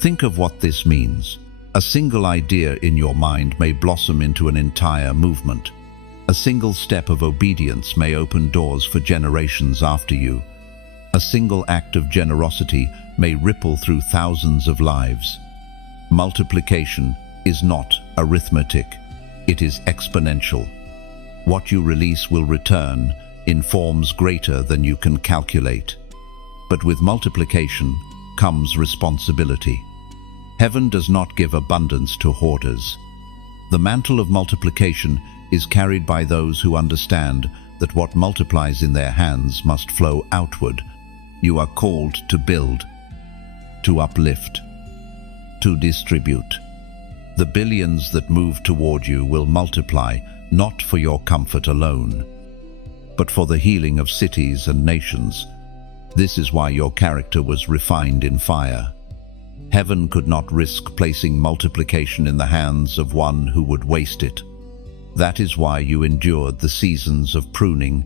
Think of what this means. A single idea in your mind may blossom into an entire movement. A single step of obedience may open doors for generations after you. A single act of generosity may ripple through thousands of lives. Multiplication is not arithmetic, it is exponential. What you release will return in forms greater than you can calculate. But with multiplication comes responsibility. Heaven does not give abundance to hoarders. The mantle of multiplication is carried by those who understand that what multiplies in their hands must flow outward. You are called to build, to uplift, to distribute. The billions that move toward you will multiply, not for your comfort alone, but for the healing of cities and nations. This is why your character was refined in fire. Heaven could not risk placing multiplication in the hands of one who would waste it. That is why you endured the seasons of pruning.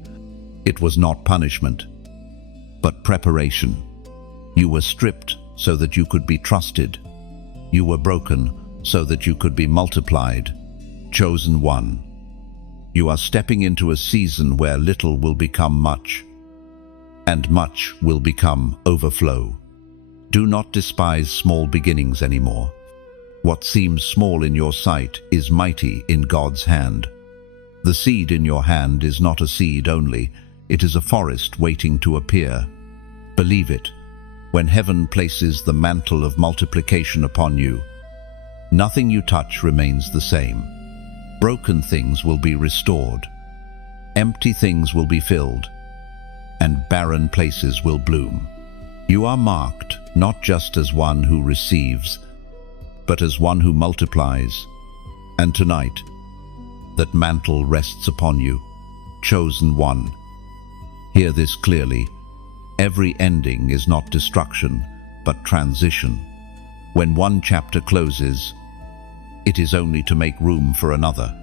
It was not punishment, but preparation. You were stripped so that you could be trusted. You were broken so that you could be multiplied. Chosen one. You are stepping into a season where little will become much, and much will become overflow. Do not despise small beginnings anymore. What seems small in your sight is mighty in God's hand. The seed in your hand is not a seed only, it is a forest waiting to appear. Believe it. When heaven places the mantle of multiplication upon you, nothing you touch remains the same. Broken things will be restored, empty things will be filled, and barren places will bloom. You are marked not just as one who receives, but as one who multiplies. And tonight, that mantle rests upon you, chosen one. Hear this clearly. Every ending is not destruction, but transition. When one chapter closes, it is only to make room for another.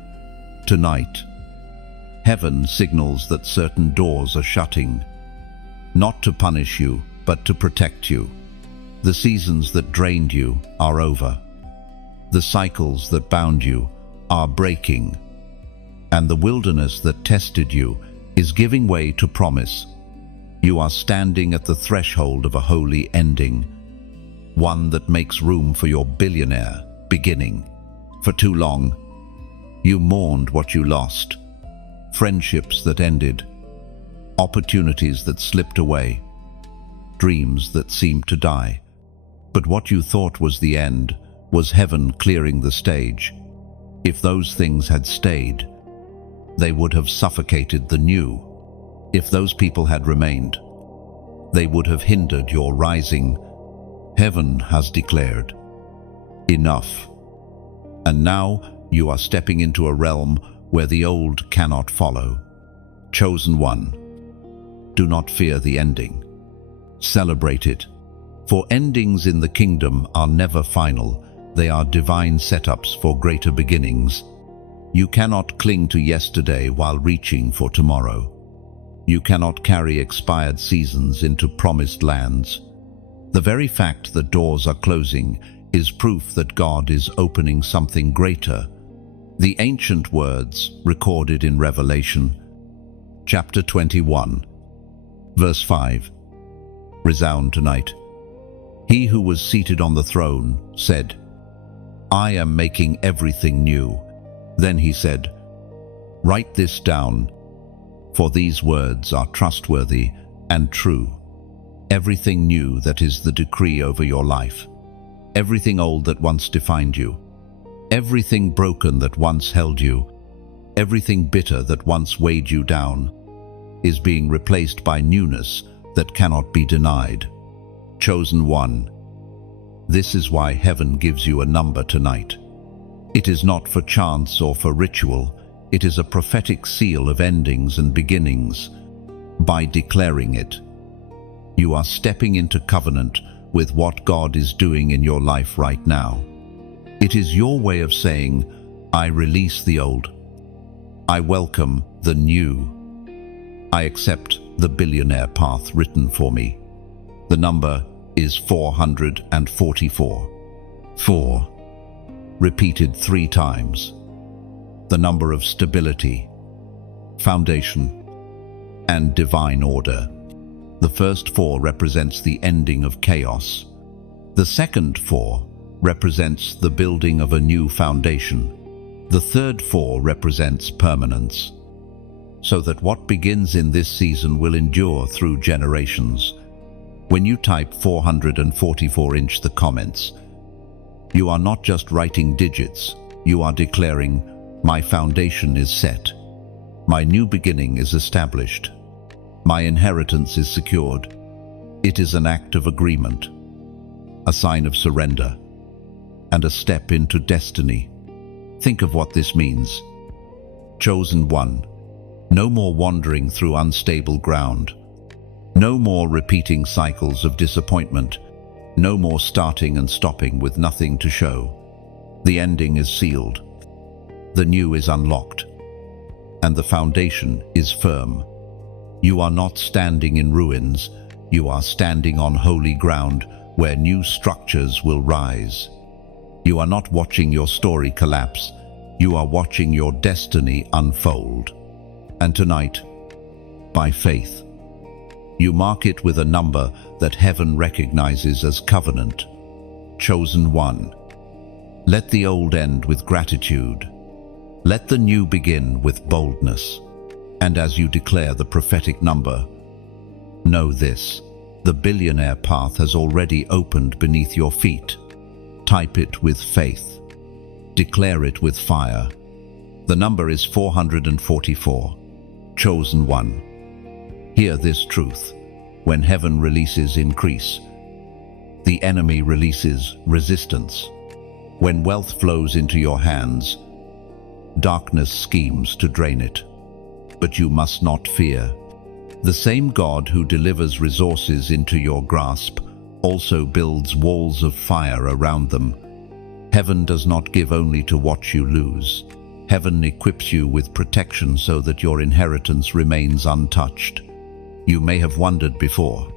Tonight, heaven signals that certain doors are shutting, not to punish you, but to protect you. The seasons that drained you are over. The cycles that bound you are breaking, and the wilderness that tested you is giving way to promise. You are standing at the threshold of a holy ending, one that makes room for your billionaire beginning. For too long, you mourned what you lost, friendships that ended, opportunities that slipped away, dreams that seemed to die. But what you thought was the end was heaven clearing the stage. If those things had stayed, they would have suffocated the new. If those people had remained, they would have hindered your rising. Heaven has declared, enough. And now you are stepping into a realm where the old cannot follow. Chosen one, do not fear the ending. Celebrate it. For endings in the kingdom are never final. They are divine setups for greater beginnings. You cannot cling to yesterday while reaching for tomorrow. You cannot carry expired seasons into promised lands. The very fact that doors are closing is proof that God is opening something greater. The ancient words recorded in Revelation, chapter 21, verse 5, resound tonight. He who was seated on the throne said, I am making everything new. Then he said, write this down, for these words are trustworthy and true. Everything new that is the decree over your life, everything old that once defined you, everything broken that once held you, everything bitter that once weighed you down, is being replaced by newness that cannot be denied. Chosen one. This is why heaven gives you a number tonight. It is not for chance or for ritual. It is a prophetic seal of endings and beginnings. By declaring it, you are stepping into covenant with what God is doing in your life right now. It is your way of saying, I release the old. I welcome the new. I accept the billionaire path written for me. The number is 444. 4. Repeated 3 times. The number of stability, foundation, and divine order. The first 4 represents the ending of chaos. The second 4 represents the building of a new foundation. The third 4 represents permanence. so that what begins in this season will endure through generations. When you type 444 in the comments, you are not just writing digits, you are declaring, "My foundation is set. My new beginning is established. My inheritance is secured." It is an act of agreement, a sign of surrender, and a step into destiny. Think of what this means. Chosen one. No more wandering through unstable ground. No more repeating cycles of disappointment. No more starting and stopping with nothing to show. The ending is sealed. The new is unlocked. And the foundation is firm. You are not standing in ruins. You are standing on holy ground where new structures will rise. You are not watching your story collapse. You are watching your destiny unfold. And tonight, by faith, you mark it with a number that heaven recognizes as covenant. Chosen one. Let the old end with gratitude. Let the new begin with boldness. And as you declare the prophetic number, know this: the billionaire path has already opened beneath your feet. Type it with faith. Declare it with fire. The number is 444. Chosen one. Hear this truth. When heaven releases increase, the enemy releases resistance. When wealth flows into your hands, darkness schemes to drain it. But you must not fear. The same God who delivers resources into your grasp also builds walls of fire around them. Heaven does not give only to what you lose. Heaven equips you with protection so that your inheritance remains untouched. You may have wondered before,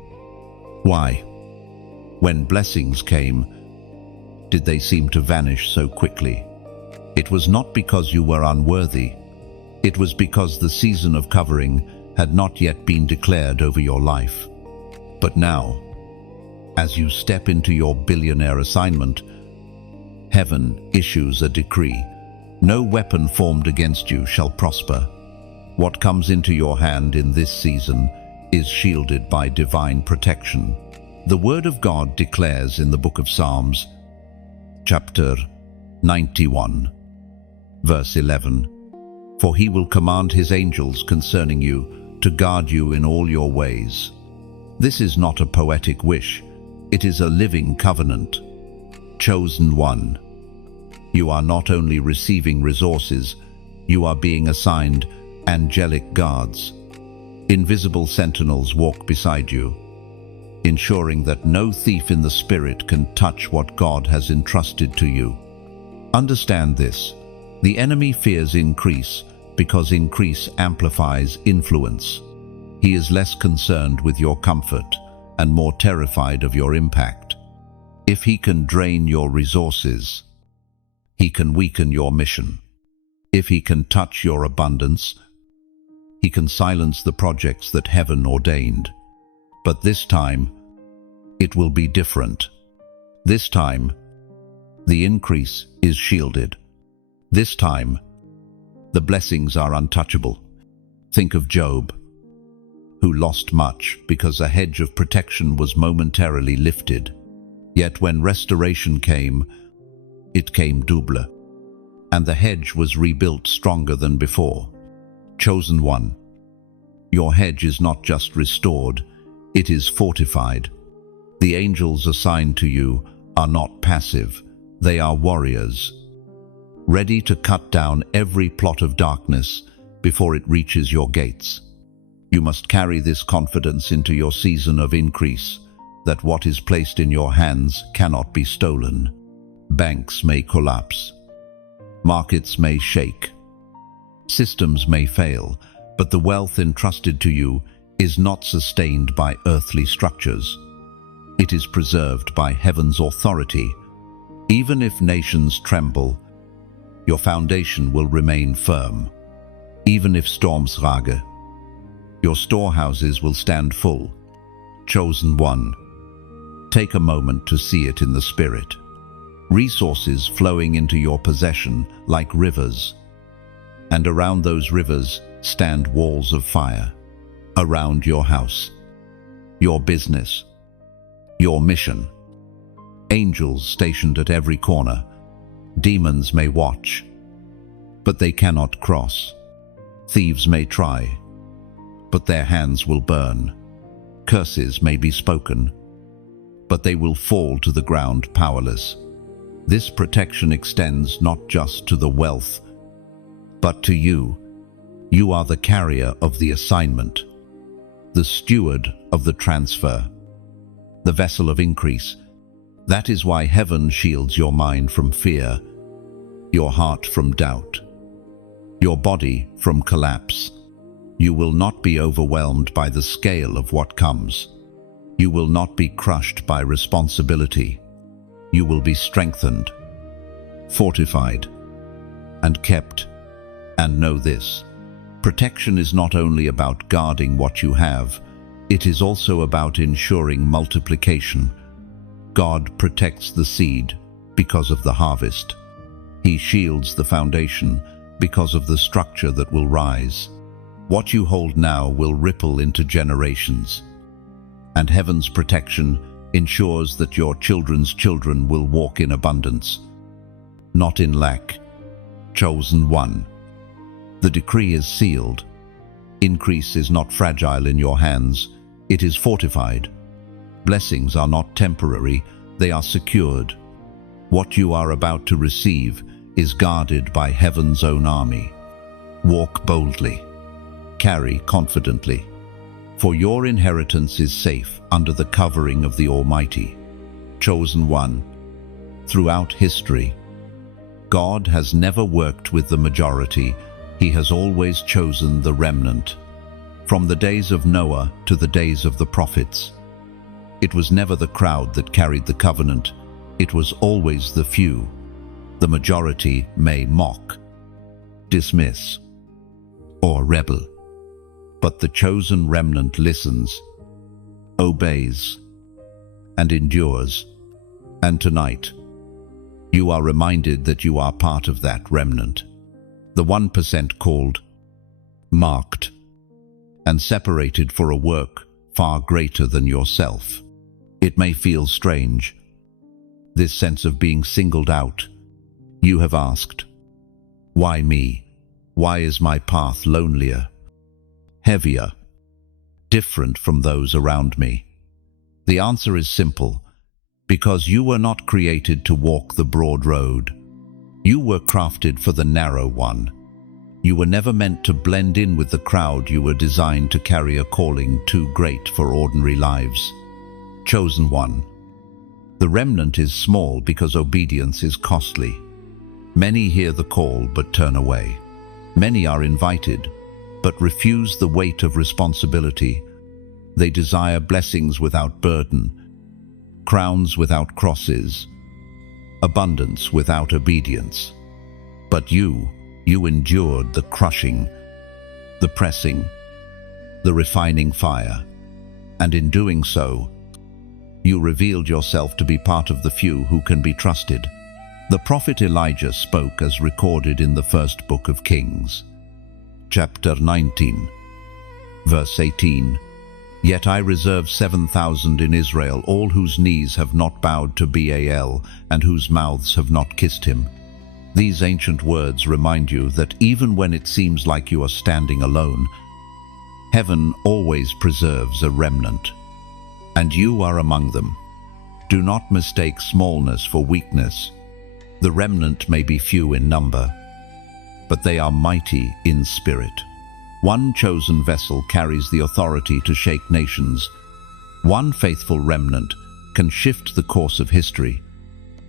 why, when blessings came, did they seem to vanish so quickly? It was not because you were unworthy. It was because the season of covering had not yet been declared over your life. But now, as you step into your billionaire assignment, heaven issues a decree. No weapon formed against you shall prosper. What comes into your hand in this season is shielded by divine protection. The Word of God declares in the book of Psalms, chapter 91, verse 11, "For he will command his angels concerning you to guard you in all your ways." This is not a poetic wish. It is a living covenant. Chosen one. You are not only receiving resources, you are being assigned angelic guards. Invisible sentinels walk beside you, ensuring that no thief in the spirit can touch what God has entrusted to you. Understand this: the enemy fears increase because increase amplifies influence. He is less concerned with your comfort and more terrified of your impact. If he can drain your resources, he can weaken your mission. If he can touch your abundance, he can silence the projects that heaven ordained. But this time, it will be different. This time, the increase is shielded. This time, the blessings are untouchable. Think of Job, who lost much because a hedge of protection was momentarily lifted. Yet when restoration came, it came double, and the hedge was rebuilt stronger than before. Chosen one. Your hedge is not just restored, it is fortified. The angels assigned to you are not passive, they are warriors, ready to cut down every plot of darkness before it reaches your gates. You must carry this confidence into your season of increase, that what is placed in your hands cannot be stolen. Banks may collapse, markets may shake, systems may fail, but the wealth entrusted to you is not sustained by earthly structures. It is preserved by heaven's authority. Even if nations tremble, your foundation will remain firm. Even if storms rage, your storehouses will stand full. Chosen one. Take a moment to see it in the spirit. Resources flowing into your possession like rivers. And around those rivers stand walls of fire. Around your house, your business, your mission. Angels stationed at every corner. Demons may watch, but they cannot cross. Thieves may try, but their hands will burn. Curses may be spoken, but they will fall to the ground powerless. This protection extends not just to the wealth, but to you. You are the carrier of the assignment, the steward of the transfer, the vessel of increase. That is why heaven shields your mind from fear, your heart from doubt, your body from collapse. You will not be overwhelmed by the scale of what comes. You will not be crushed by responsibility. You will be strengthened, fortified, and kept. And know this: protection is not only about guarding what you have, it is also about ensuring multiplication. God protects the seed because of the harvest. He shields the foundation because of the structure that will rise. What you hold now will ripple into generations. And heaven's protection ensures that your children's children will walk in abundance, not in lack. Chosen one. The decree is sealed. Increase is not fragile in your hands, it is fortified. Blessings are not temporary, they are secured. What you are about to receive is guarded by heaven's own army. Walk boldly. Carry confidently. For your inheritance is safe under the covering of the Almighty. Chosen one. Throughout history, God has never worked with the majority. He has always chosen the remnant. From the days of Noah to the days of the prophets, it was never the crowd that carried the covenant. It was always the few. The majority may mock, dismiss, or rebel. But the chosen remnant listens, obeys, and endures. And tonight, you are reminded that you are part of that remnant. The 1% called, marked, and separated for a work far greater than yourself. It may feel strange, this sense of being singled out. You have asked, why me? Why is my path lonelier, heavier, different from those around me? The answer is simple: because you were not created to walk the broad road. You were crafted for the narrow one. You were never meant to blend in with the crowd. You were designed to carry a calling too great for ordinary lives. Chosen one. The remnant is small because obedience is costly. Many hear the call but turn away. Many are invited but refuse the weight of responsibility. They desire blessings without burden, crowns without crosses, abundance without obedience. But you endured the crushing, the pressing, the refining fire, and in doing so, you revealed yourself to be part of the few who can be trusted. The prophet Elijah spoke as recorded in the first book of Kings, chapter 19, verse 18. Yet I reserve 7,000 in Israel, all whose knees have not bowed to Baal, and whose mouths have not kissed him. These ancient words remind you that even when it seems like you are standing alone, heaven always preserves a remnant. And you are among them. Do not mistake smallness for weakness. The remnant may be few in number, but they are mighty in spirit. One chosen vessel carries the authority to shake nations. One faithful remnant can shift the course of history.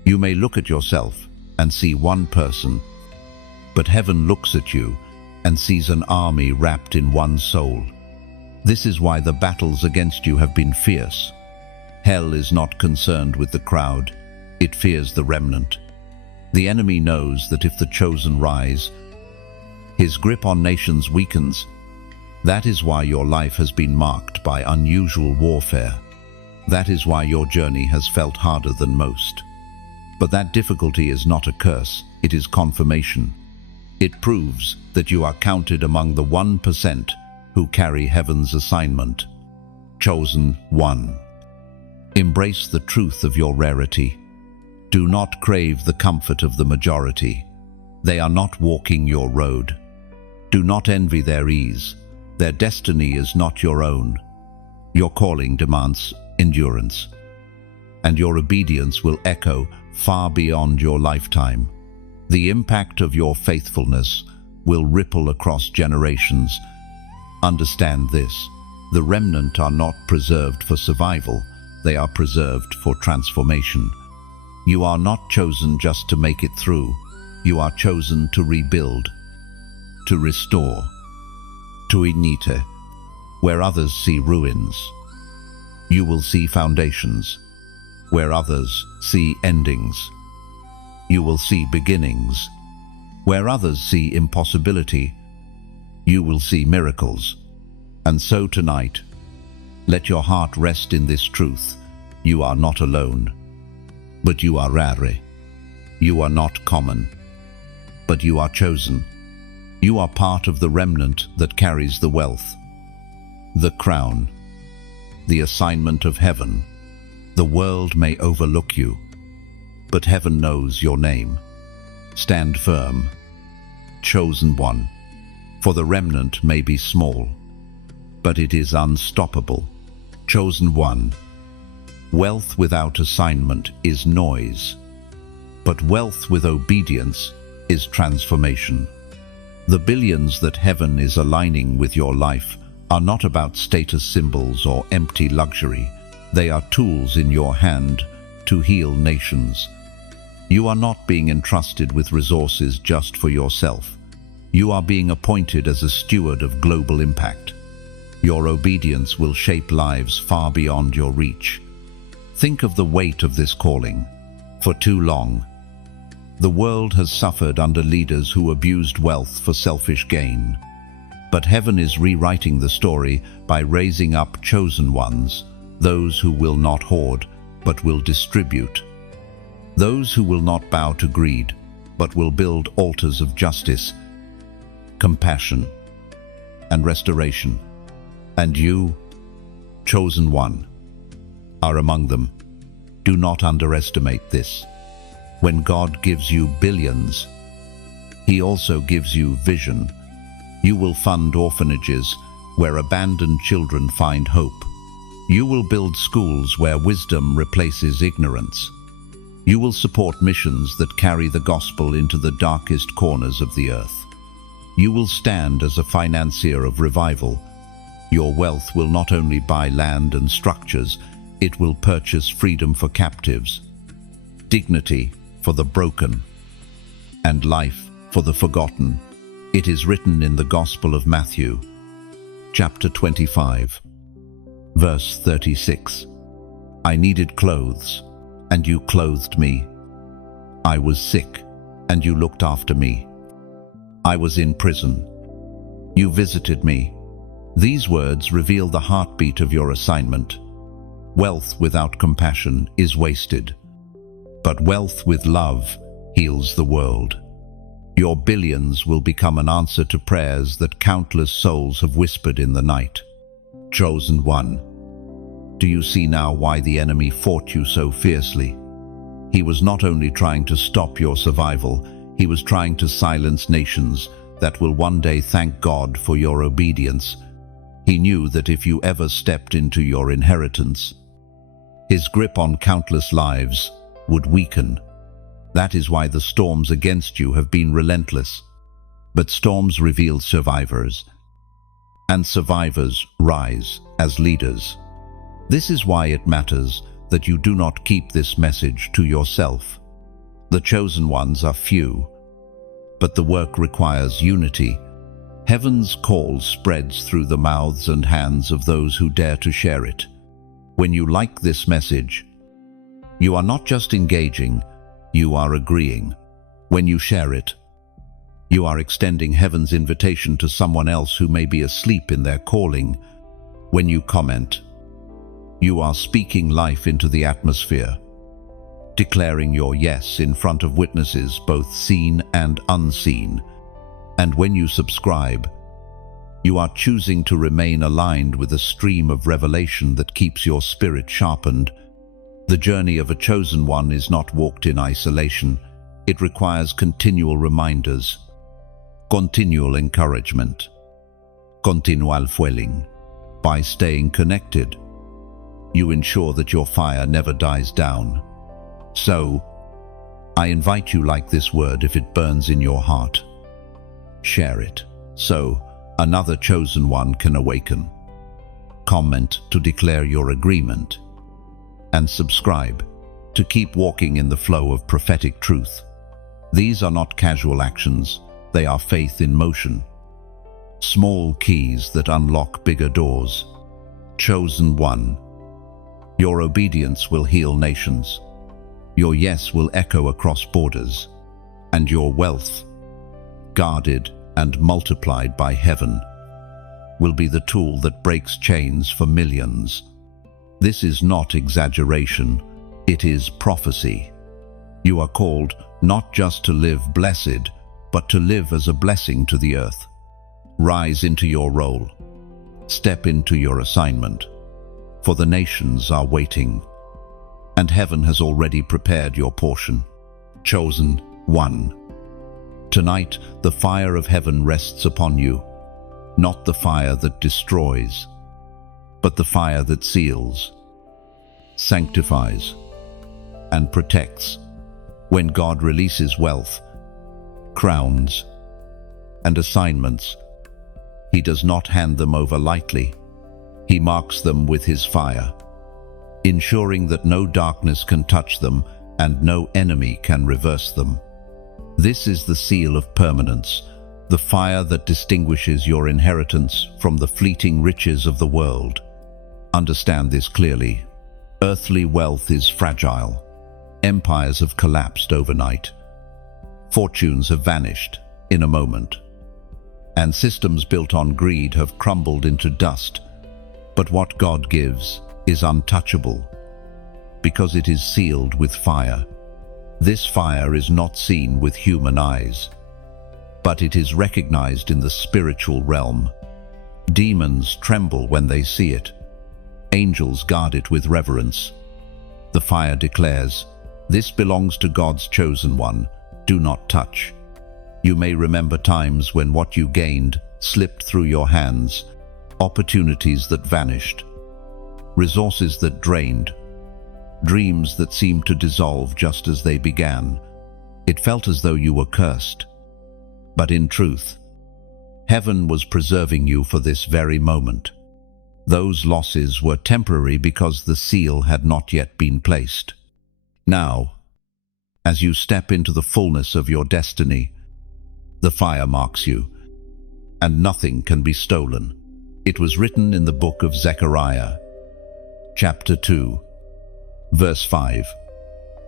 You may look at yourself and see one person, but heaven looks at you and sees an army wrapped in one soul. This is why the battles against you have been fierce. Hell is not concerned with the crowd, it fears the remnant. The enemy knows that if the chosen rise, his grip on nations weakens. That is why your life has been marked by unusual warfare. That is why your journey has felt harder than most. But that difficulty is not a curse, it is confirmation. It proves that you are counted among the 1% who carry heaven's assignment. Chosen one. Embrace the truth of your rarity. Do not crave the comfort of the majority. They are not walking your road. Do not envy their ease. Their destiny is not your own. Your calling demands endurance, and your obedience will echo far beyond your lifetime. The impact of your faithfulness will ripple across generations. Understand this: the remnant are not preserved for survival, they are preserved for transformation. You are not chosen just to make it through. You are chosen to rebuild, to restore, to ignite. Where others see ruins, you will see foundations. Where others see endings, you will see beginnings. Where others see impossibility, you will see miracles. And so tonight, let your heart rest in this truth. You are not alone, but you are rare. You are not common, but you are chosen. You are part of the remnant that carries the wealth, the crown, the assignment of heaven. The world may overlook you, but heaven knows your name. Stand firm, chosen one, for the remnant may be small, but it is unstoppable. Chosen one. Wealth without assignment is noise, but wealth with obedience is transformation. The billions that heaven is aligning with your life are not about status symbols or empty luxury. They are tools in your hand to heal nations. You are not being entrusted with resources just for yourself. You are being appointed as a steward of global impact. Your obedience will shape lives far beyond your reach. Think of the weight of this calling. For too long, the world has suffered under leaders who abused wealth for selfish gain. But heaven is rewriting the story by raising up chosen ones, those who will not hoard, but will distribute. Those who will not bow to greed, but will build altars of justice, compassion, and restoration. And you, chosen one, are among them. Do not underestimate this. When God gives you billions, He also gives you vision. You will fund orphanages where abandoned children find hope. You will build schools where wisdom replaces ignorance. You will support missions that carry the gospel into the darkest corners of the earth. You will stand as a financier of revival. Your wealth will not only buy land and structures, it will purchase freedom for captives, dignity for the broken, and life for the forgotten. It is written in the Gospel of Matthew, chapter 25, verse 36. I needed clothes, and you clothed me. I was sick, and you looked after me. I was in prison. You visited me. These words reveal the heartbeat of your assignment. Wealth without compassion is wasted, but wealth with love heals the world. Your billions will become an answer to prayers that countless souls have whispered in the night. Chosen one. Do you see now why the enemy fought you so fiercely? He was not only trying to stop your survival, he was trying to silence nations that will one day thank God for your obedience. He knew that if you ever stepped into your inheritance, his grip on countless lives would weaken. That is why the storms against you have been relentless. But storms reveal survivors, and survivors rise as leaders. This is why it matters that you do not keep this message to yourself. The chosen ones are few, but the work requires unity. Heaven's call spreads through the mouths and hands of those who dare to share it. When you like this message, you are not just engaging, you are agreeing. When you share it, you are extending heaven's invitation to someone else who may be asleep in their calling. When you comment, you are speaking life into the atmosphere, declaring your yes in front of witnesses both seen and unseen. And when you subscribe, you are choosing to remain aligned with a stream of revelation that keeps your spirit sharpened. The journey of a chosen one is not walked in isolation. It requires continual reminders, continual encouragement, continual fueling. By staying connected, you ensure that your fire never dies down. So, I invite you, like this word, if it burns in your heart, share it, so another chosen one can awaken. Comment to declare your agreement, and subscribe to keep walking in the flow of prophetic truth. These are not casual actions, they are faith in motion. Small keys that unlock bigger doors. Chosen one. Your obedience will heal nations. Your yes will echo across borders. And your wealth, guarded and multiplied by heaven, will be the tool that breaks chains for millions. This is not exaggeration, it is prophecy. You are called not just to live blessed, but to live as a blessing to the earth. Rise into your role. Step into your assignment. For the nations are waiting, and heaven has already prepared your portion. Chosen one. Tonight, the fire of heaven rests upon you, not the fire that destroys, but the fire that seals, sanctifies, and protects. When God releases wealth, crowns, and assignments, He does not hand them over lightly. He marks them with His fire, ensuring that no darkness can touch them and no enemy can reverse them. This is the seal of permanence, the fire that distinguishes your inheritance from the fleeting riches of the world. Understand this clearly. Earthly wealth is fragile. Empires have collapsed overnight. Fortunes have vanished in a moment. And systems built on greed have crumbled into dust. But what God gives is untouchable, because it is sealed with fire. This fire is not seen with human eyes, but it is recognized in the spiritual realm. Demons tremble when they see it. Angels guard it with reverence. The fire declares, "This belongs to God's chosen one. Do not touch." You may remember times when what you gained slipped through your hands, opportunities that vanished, resources that drained, dreams that seemed to dissolve just as they began. It felt as though you were cursed. But in truth, heaven was preserving you for this very moment. Those losses were temporary because the seal had not yet been placed. Now, as you step into the fullness of your destiny, the fire marks you, and nothing can be stolen. It was written in the book of Zechariah, chapter 2, verse 5,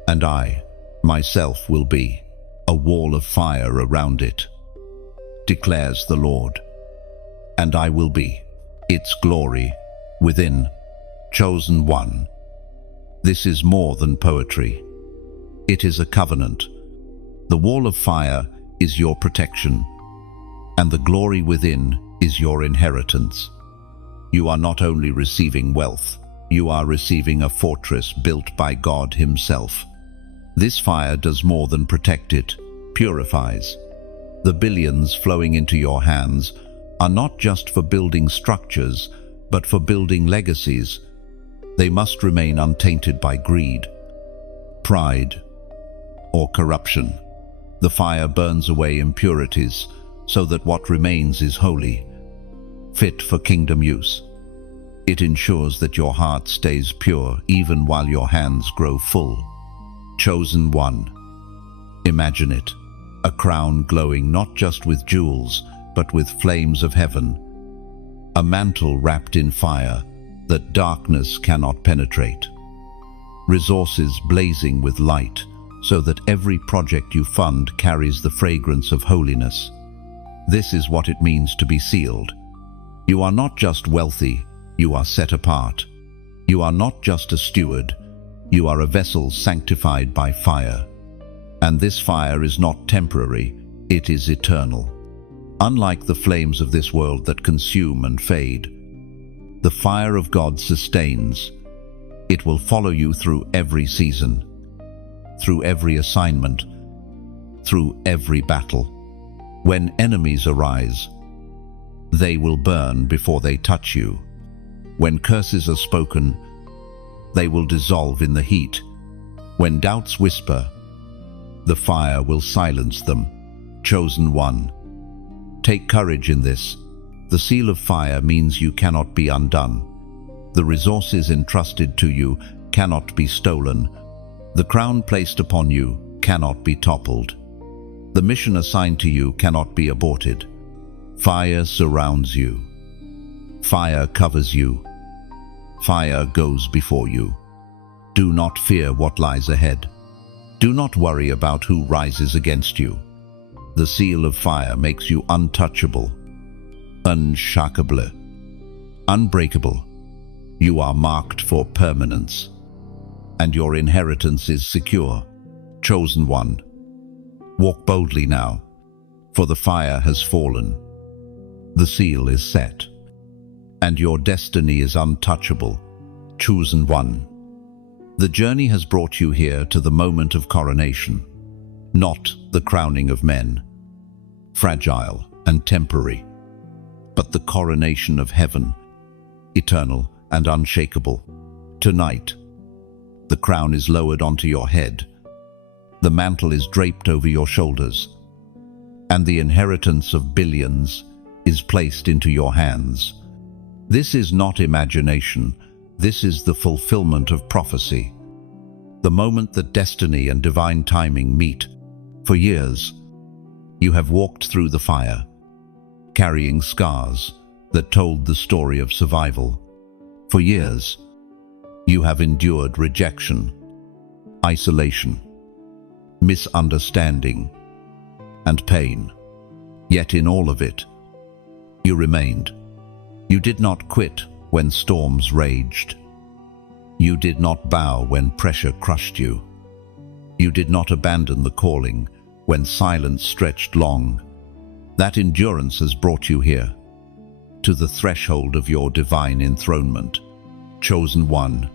"And I, myself, will be a wall of fire around it, declares the Lord, and I will be its glory within." Chosen one. This is more than poetry. It is a covenant. The wall of fire is your protection, and the glory within is your inheritance. You are not only receiving wealth, you are receiving a fortress built by God Himself. This fire does more than protect, it purifies. The billions flowing into your hands are not just for building structures, but for building legacies. They must remain untainted by greed, pride, or corruption. The fire burns away impurities so that what remains is holy, fit for kingdom use. It ensures that your heart stays pure even while your hands grow full. Chosen one. Imagine it, a crown glowing not just with jewels, but with flames of heaven. A mantle wrapped in fire that darkness cannot penetrate. Resources blazing with light, so that every project you fund carries the fragrance of holiness. This is what it means to be sealed. You are not just wealthy, you are set apart. You are not just a steward, you are a vessel sanctified by fire. And this fire is not temporary, it is eternal. Unlike the flames of this world that consume and fade, the fire of God sustains. It will follow you through every season, through every assignment, through every battle. When enemies arise, they will burn before they touch you. When curses are spoken, they will dissolve in the heat. When doubts whisper, the fire will silence them. Chosen one, take courage in this. The seal of fire means you cannot be undone. The resources entrusted to you cannot be stolen. The crown placed upon you cannot be toppled. The mission assigned to you cannot be aborted. Fire surrounds you. Fire covers you. Fire goes before you. Do not fear what lies ahead. Do not worry about who rises against you. The seal of fire makes you untouchable, unshakable, unbreakable. You are marked for permanence, and your inheritance is secure. Chosen one, walk boldly now, for the fire has fallen. The seal is set, and your destiny is untouchable. Chosen one, the journey has brought you here to the moment of coronation, not the crowning of men, fragile and temporary, but the coronation of heaven, eternal and unshakable. Tonight, the crown is lowered onto your head, the mantle is draped over your shoulders, and the inheritance of billions is placed into your hands. This is not imagination, this is the fulfillment of prophecy. The moment that destiny and divine timing meet. For years, you have walked through the fire, carrying scars that told the story of survival. For years, you have endured rejection, isolation, misunderstanding, and pain. Yet in all of it, you remained. You did not quit when storms raged. You did not bow when pressure crushed you. You did not abandon the calling when silence stretched long. That endurance has brought you here, to the threshold of your divine enthronement. Chosen one,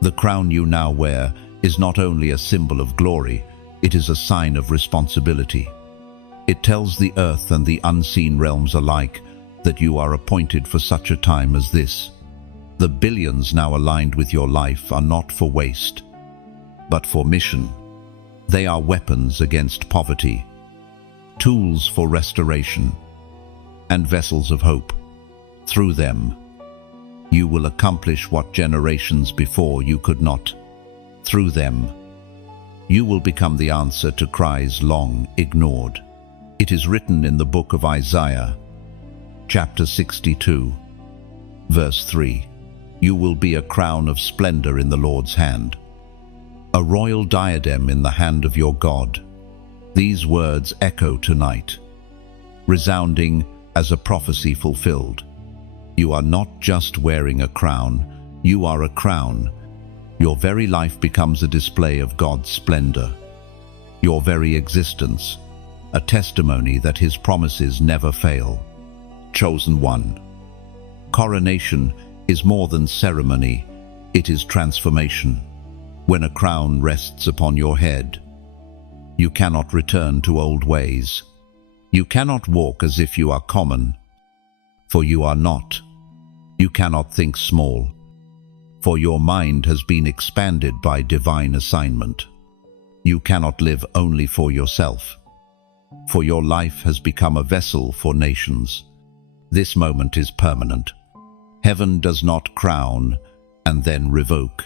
the crown you now wear is not only a symbol of glory, it is a sign of responsibility. It tells the earth and the unseen realms alike that you are appointed for such a time as this. The billions now aligned with your life are not for waste, but for mission. They are weapons against poverty, tools for restoration, and vessels of hope. Through them, you will accomplish what generations before you could not. Through them, you will become the answer to cries long ignored. It is written in the book of Isaiah, chapter 62, verse 3, "You will be a crown of splendor in the Lord's hand, a royal diadem in the hand of your God." These words echo tonight, resounding as a prophecy fulfilled. You are not just wearing a crown, you are a crown. Your very life becomes a display of God's splendor. Your very existence, a testimony that His promises never fail. Chosen one, coronation is more than ceremony, it is transformation. When a crown rests upon your head, you cannot return to old ways. You cannot walk as if you are common, for you are not. You cannot think small, for your mind has been expanded by divine assignment. You cannot live only for yourself, for your life has become a vessel for nations. This moment is permanent. Heaven does not crown and then revoke.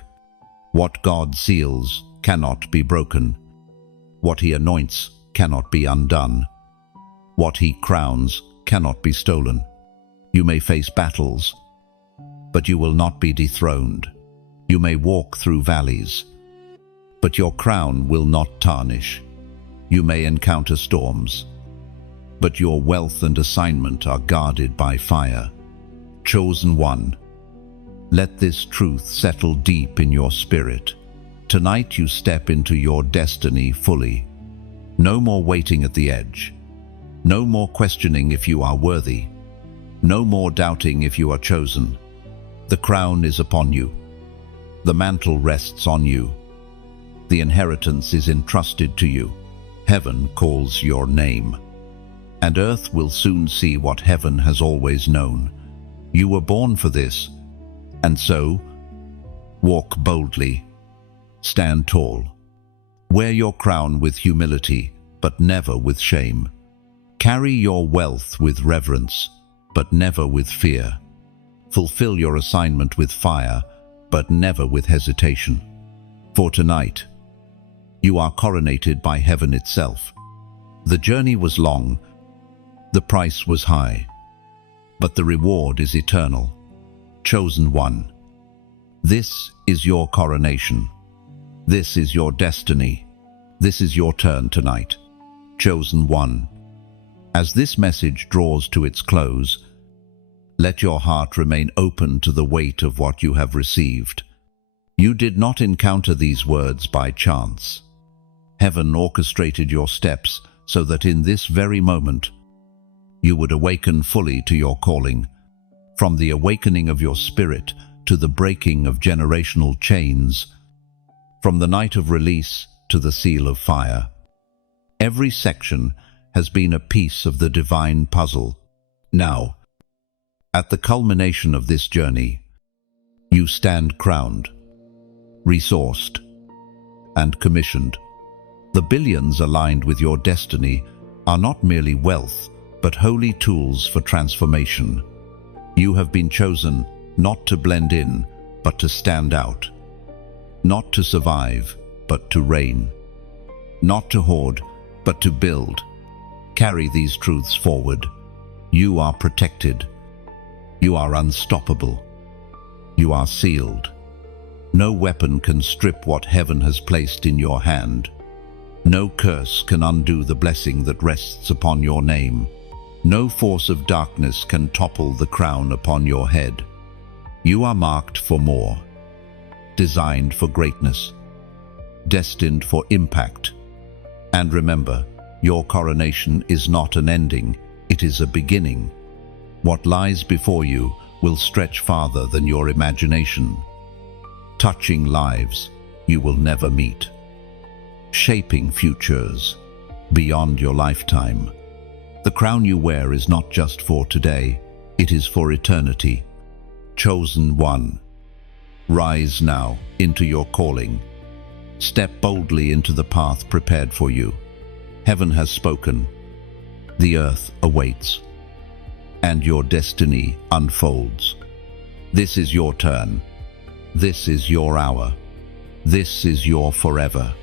What God seals cannot be broken. What He anoints cannot be undone. What He crowns cannot be stolen. You may face battles, but you will not be dethroned. You may walk through valleys, but your crown will not tarnish. You may encounter storms, but your wealth and assignment are guarded by fire. Chosen one, let this truth settle deep in your spirit. Tonight you step into your destiny fully. No more waiting at the edge. No more questioning if you are worthy. No more doubting if you are chosen. The crown is upon you. The mantle rests on you. The inheritance is entrusted to you. Heaven calls your name. And earth will soon see what heaven has always known. You were born for this. And so, walk boldly. Stand tall. Wear your crown with humility, but never with shame. Carry your wealth with reverence, but never with fear. Fulfill your assignment with fire, but never with hesitation. For tonight, you are coronated by heaven itself. The journey was long, the price was high, but the reward is eternal. Chosen one. This is your coronation. This is your destiny. This is your turn tonight. Chosen one. As this message draws to its close, let your heart remain open to the weight of what you have received. You did not encounter these words by chance. Heaven orchestrated your steps so that in this very moment, you would awaken fully to your calling, from the awakening of your spirit to the breaking of generational chains, from the night of release to the seal of fire. Every section has been a piece of the divine puzzle. Now, at the culmination of this journey, you stand crowned, resourced, and commissioned. The billions aligned with your destiny are not merely wealth, but holy tools for transformation. You have been chosen not to blend in, but to stand out. Not to survive, but to reign. Not to hoard, but to build. Carry these truths forward. You are protected. You are unstoppable. You are sealed. No weapon can strip what heaven has placed in your hand. No curse can undo the blessing that rests upon your name. No force of darkness can topple the crown upon your head. You are marked for more, designed for greatness, destined for impact. And remember, your coronation is not an ending, it is a beginning. What lies before you will stretch farther than your imagination, touching lives you will never meet, shaping futures beyond your lifetime. The crown you wear is not just for today, it is for eternity. Chosen one. Rise now into your calling. Step boldly into the path prepared for you. Heaven has spoken. The earth awaits. And your destiny unfolds. This is your turn. This is your hour. This is your forever.